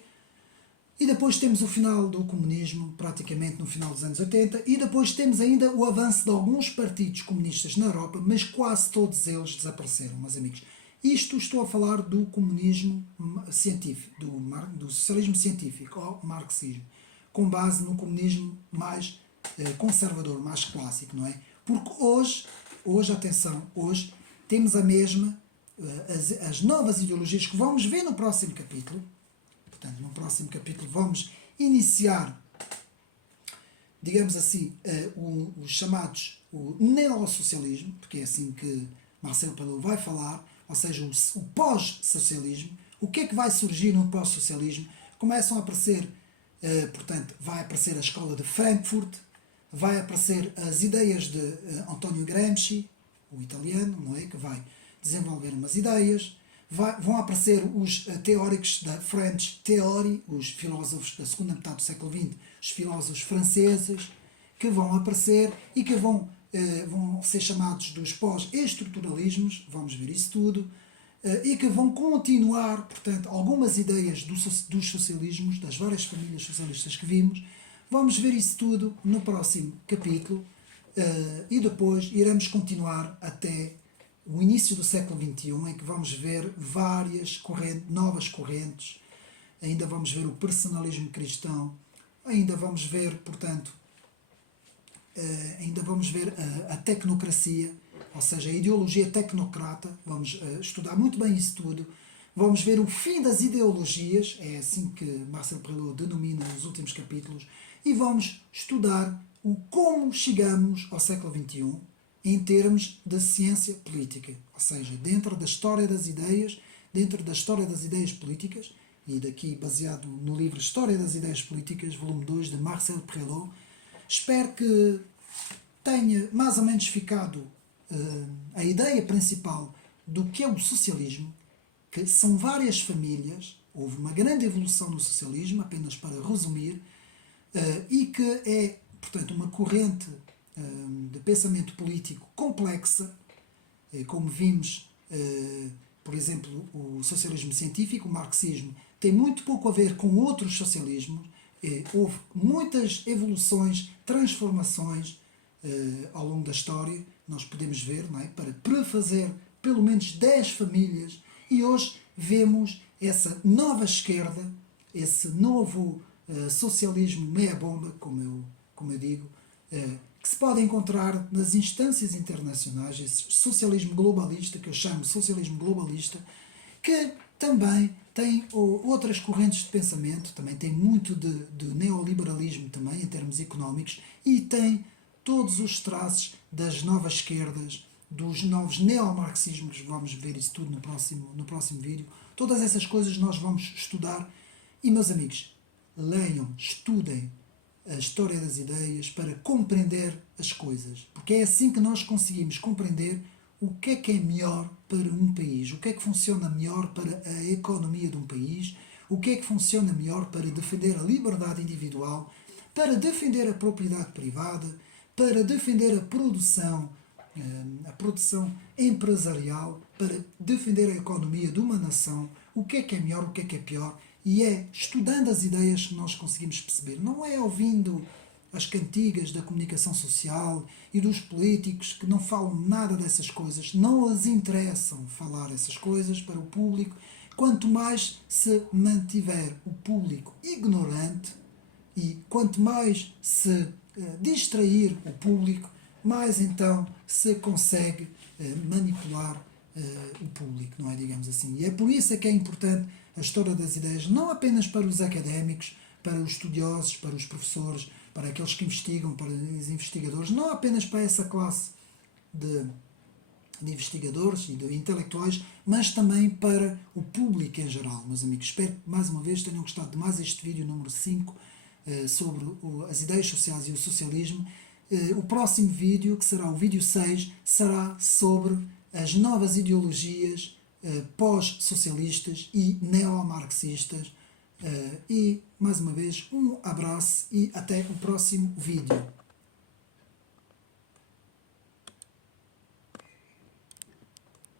E depois temos o final do comunismo, praticamente no final dos anos 80, e depois temos ainda o avanço de alguns partidos comunistas na Europa, mas quase todos eles desapareceram, meus amigos. Isto estou a falar do comunismo científico, do socialismo científico, ou marxismo, com base no comunismo mais conservador, mais clássico, não é? Porque hoje, atenção, hoje temos a mesma, as novas ideologias que vamos ver no próximo capítulo. Portanto, no próximo capítulo vamos iniciar, digamos assim, os chamados o neossocialismo, porque é assim que Marcel Prelot vai falar, ou seja, o pós-socialismo. O que é que vai surgir no pós-socialismo? Começam a aparecer, portanto, vai aparecer a escola de Frankfurt, vai aparecer as ideias de Antonio Gramsci, o italiano, não é? Que vai desenvolver umas ideias. Vão aparecer os teóricos da French Theory, os filósofos da segunda metade do século XX, os filósofos franceses, que vão aparecer e que vão ser chamados dos pós-estruturalismos, vamos ver isso tudo, e que vão continuar, portanto, algumas ideias dos socialismos, das várias famílias socialistas que vimos. Vamos ver isso tudo no próximo capítulo e depois iremos continuar até o início do século XXI, em que vamos ver várias novas correntes, ainda vamos ver o personalismo cristão, ainda vamos ver, portanto, a tecnocracia, ou seja, a ideologia tecnocrata. Vamos estudar muito bem isso tudo. Vamos ver o fim das ideologias, é assim que Marcel Prelot denomina os últimos capítulos, e vamos estudar como chegamos ao século XXI, em termos de ciência política, ou seja, dentro da história das ideias políticas, e daqui baseado no livro História das Ideias Políticas, volume 2, de Marcel Prelot. Espero que tenha mais ou menos ficado a ideia principal do que é o socialismo, que são várias famílias, houve uma grande evolução no socialismo, apenas para resumir, e que é, portanto, uma corrente de pensamento político complexa, como vimos, por exemplo, o socialismo científico, o marxismo, tem muito pouco a ver com outros socialismos. Houve muitas evoluções, transformações ao longo da história, nós podemos ver, não é? Para prefazer pelo menos 10 famílias, e hoje vemos essa nova esquerda, esse novo socialismo meia-bomba, como eu digo, que se pode encontrar nas instâncias internacionais, esse socialismo globalista, que eu chamo socialismo globalista, que também tem outras correntes de pensamento, também tem muito de neoliberalismo também, em termos económicos, e tem todos os traços das novas esquerdas, dos novos neomarxismos, vamos ver isso tudo no próximo vídeo. Todas essas coisas nós vamos estudar. E, meus amigos, leiam, estudem a história das ideias para compreender as coisas, porque é assim que nós conseguimos compreender o que é melhor para um país, o que é que funciona melhor para a economia de um país, o que é que funciona melhor para defender a liberdade individual, para defender a propriedade privada, para defender a produção empresarial, para defender a economia de uma nação, o que é melhor, o que é pior. E é estudando as ideias que nós conseguimos perceber. Não é ouvindo as cantigas da comunicação social e dos políticos que não falam nada dessas coisas, não lhes interessam falar essas coisas para o público. Quanto mais se mantiver o público ignorante e quanto mais se distrair o público, mais então se consegue manipular o público, não é? Digamos assim. E é por isso é que é importante a história das ideias, não apenas para os académicos, para os estudiosos, para os professores, para aqueles que investigam, para os investigadores, não apenas para essa classe de investigadores e de intelectuais, mas também para o público em geral, meus amigos. Espero que mais uma vez tenham gostado de mais este vídeo número 5 sobre as ideias sociais e o socialismo. O próximo vídeo, que será o vídeo 6, será sobre as novas ideologias pós-socialistas e neomarxistas. E, mais uma vez, um abraço e até o próximo vídeo.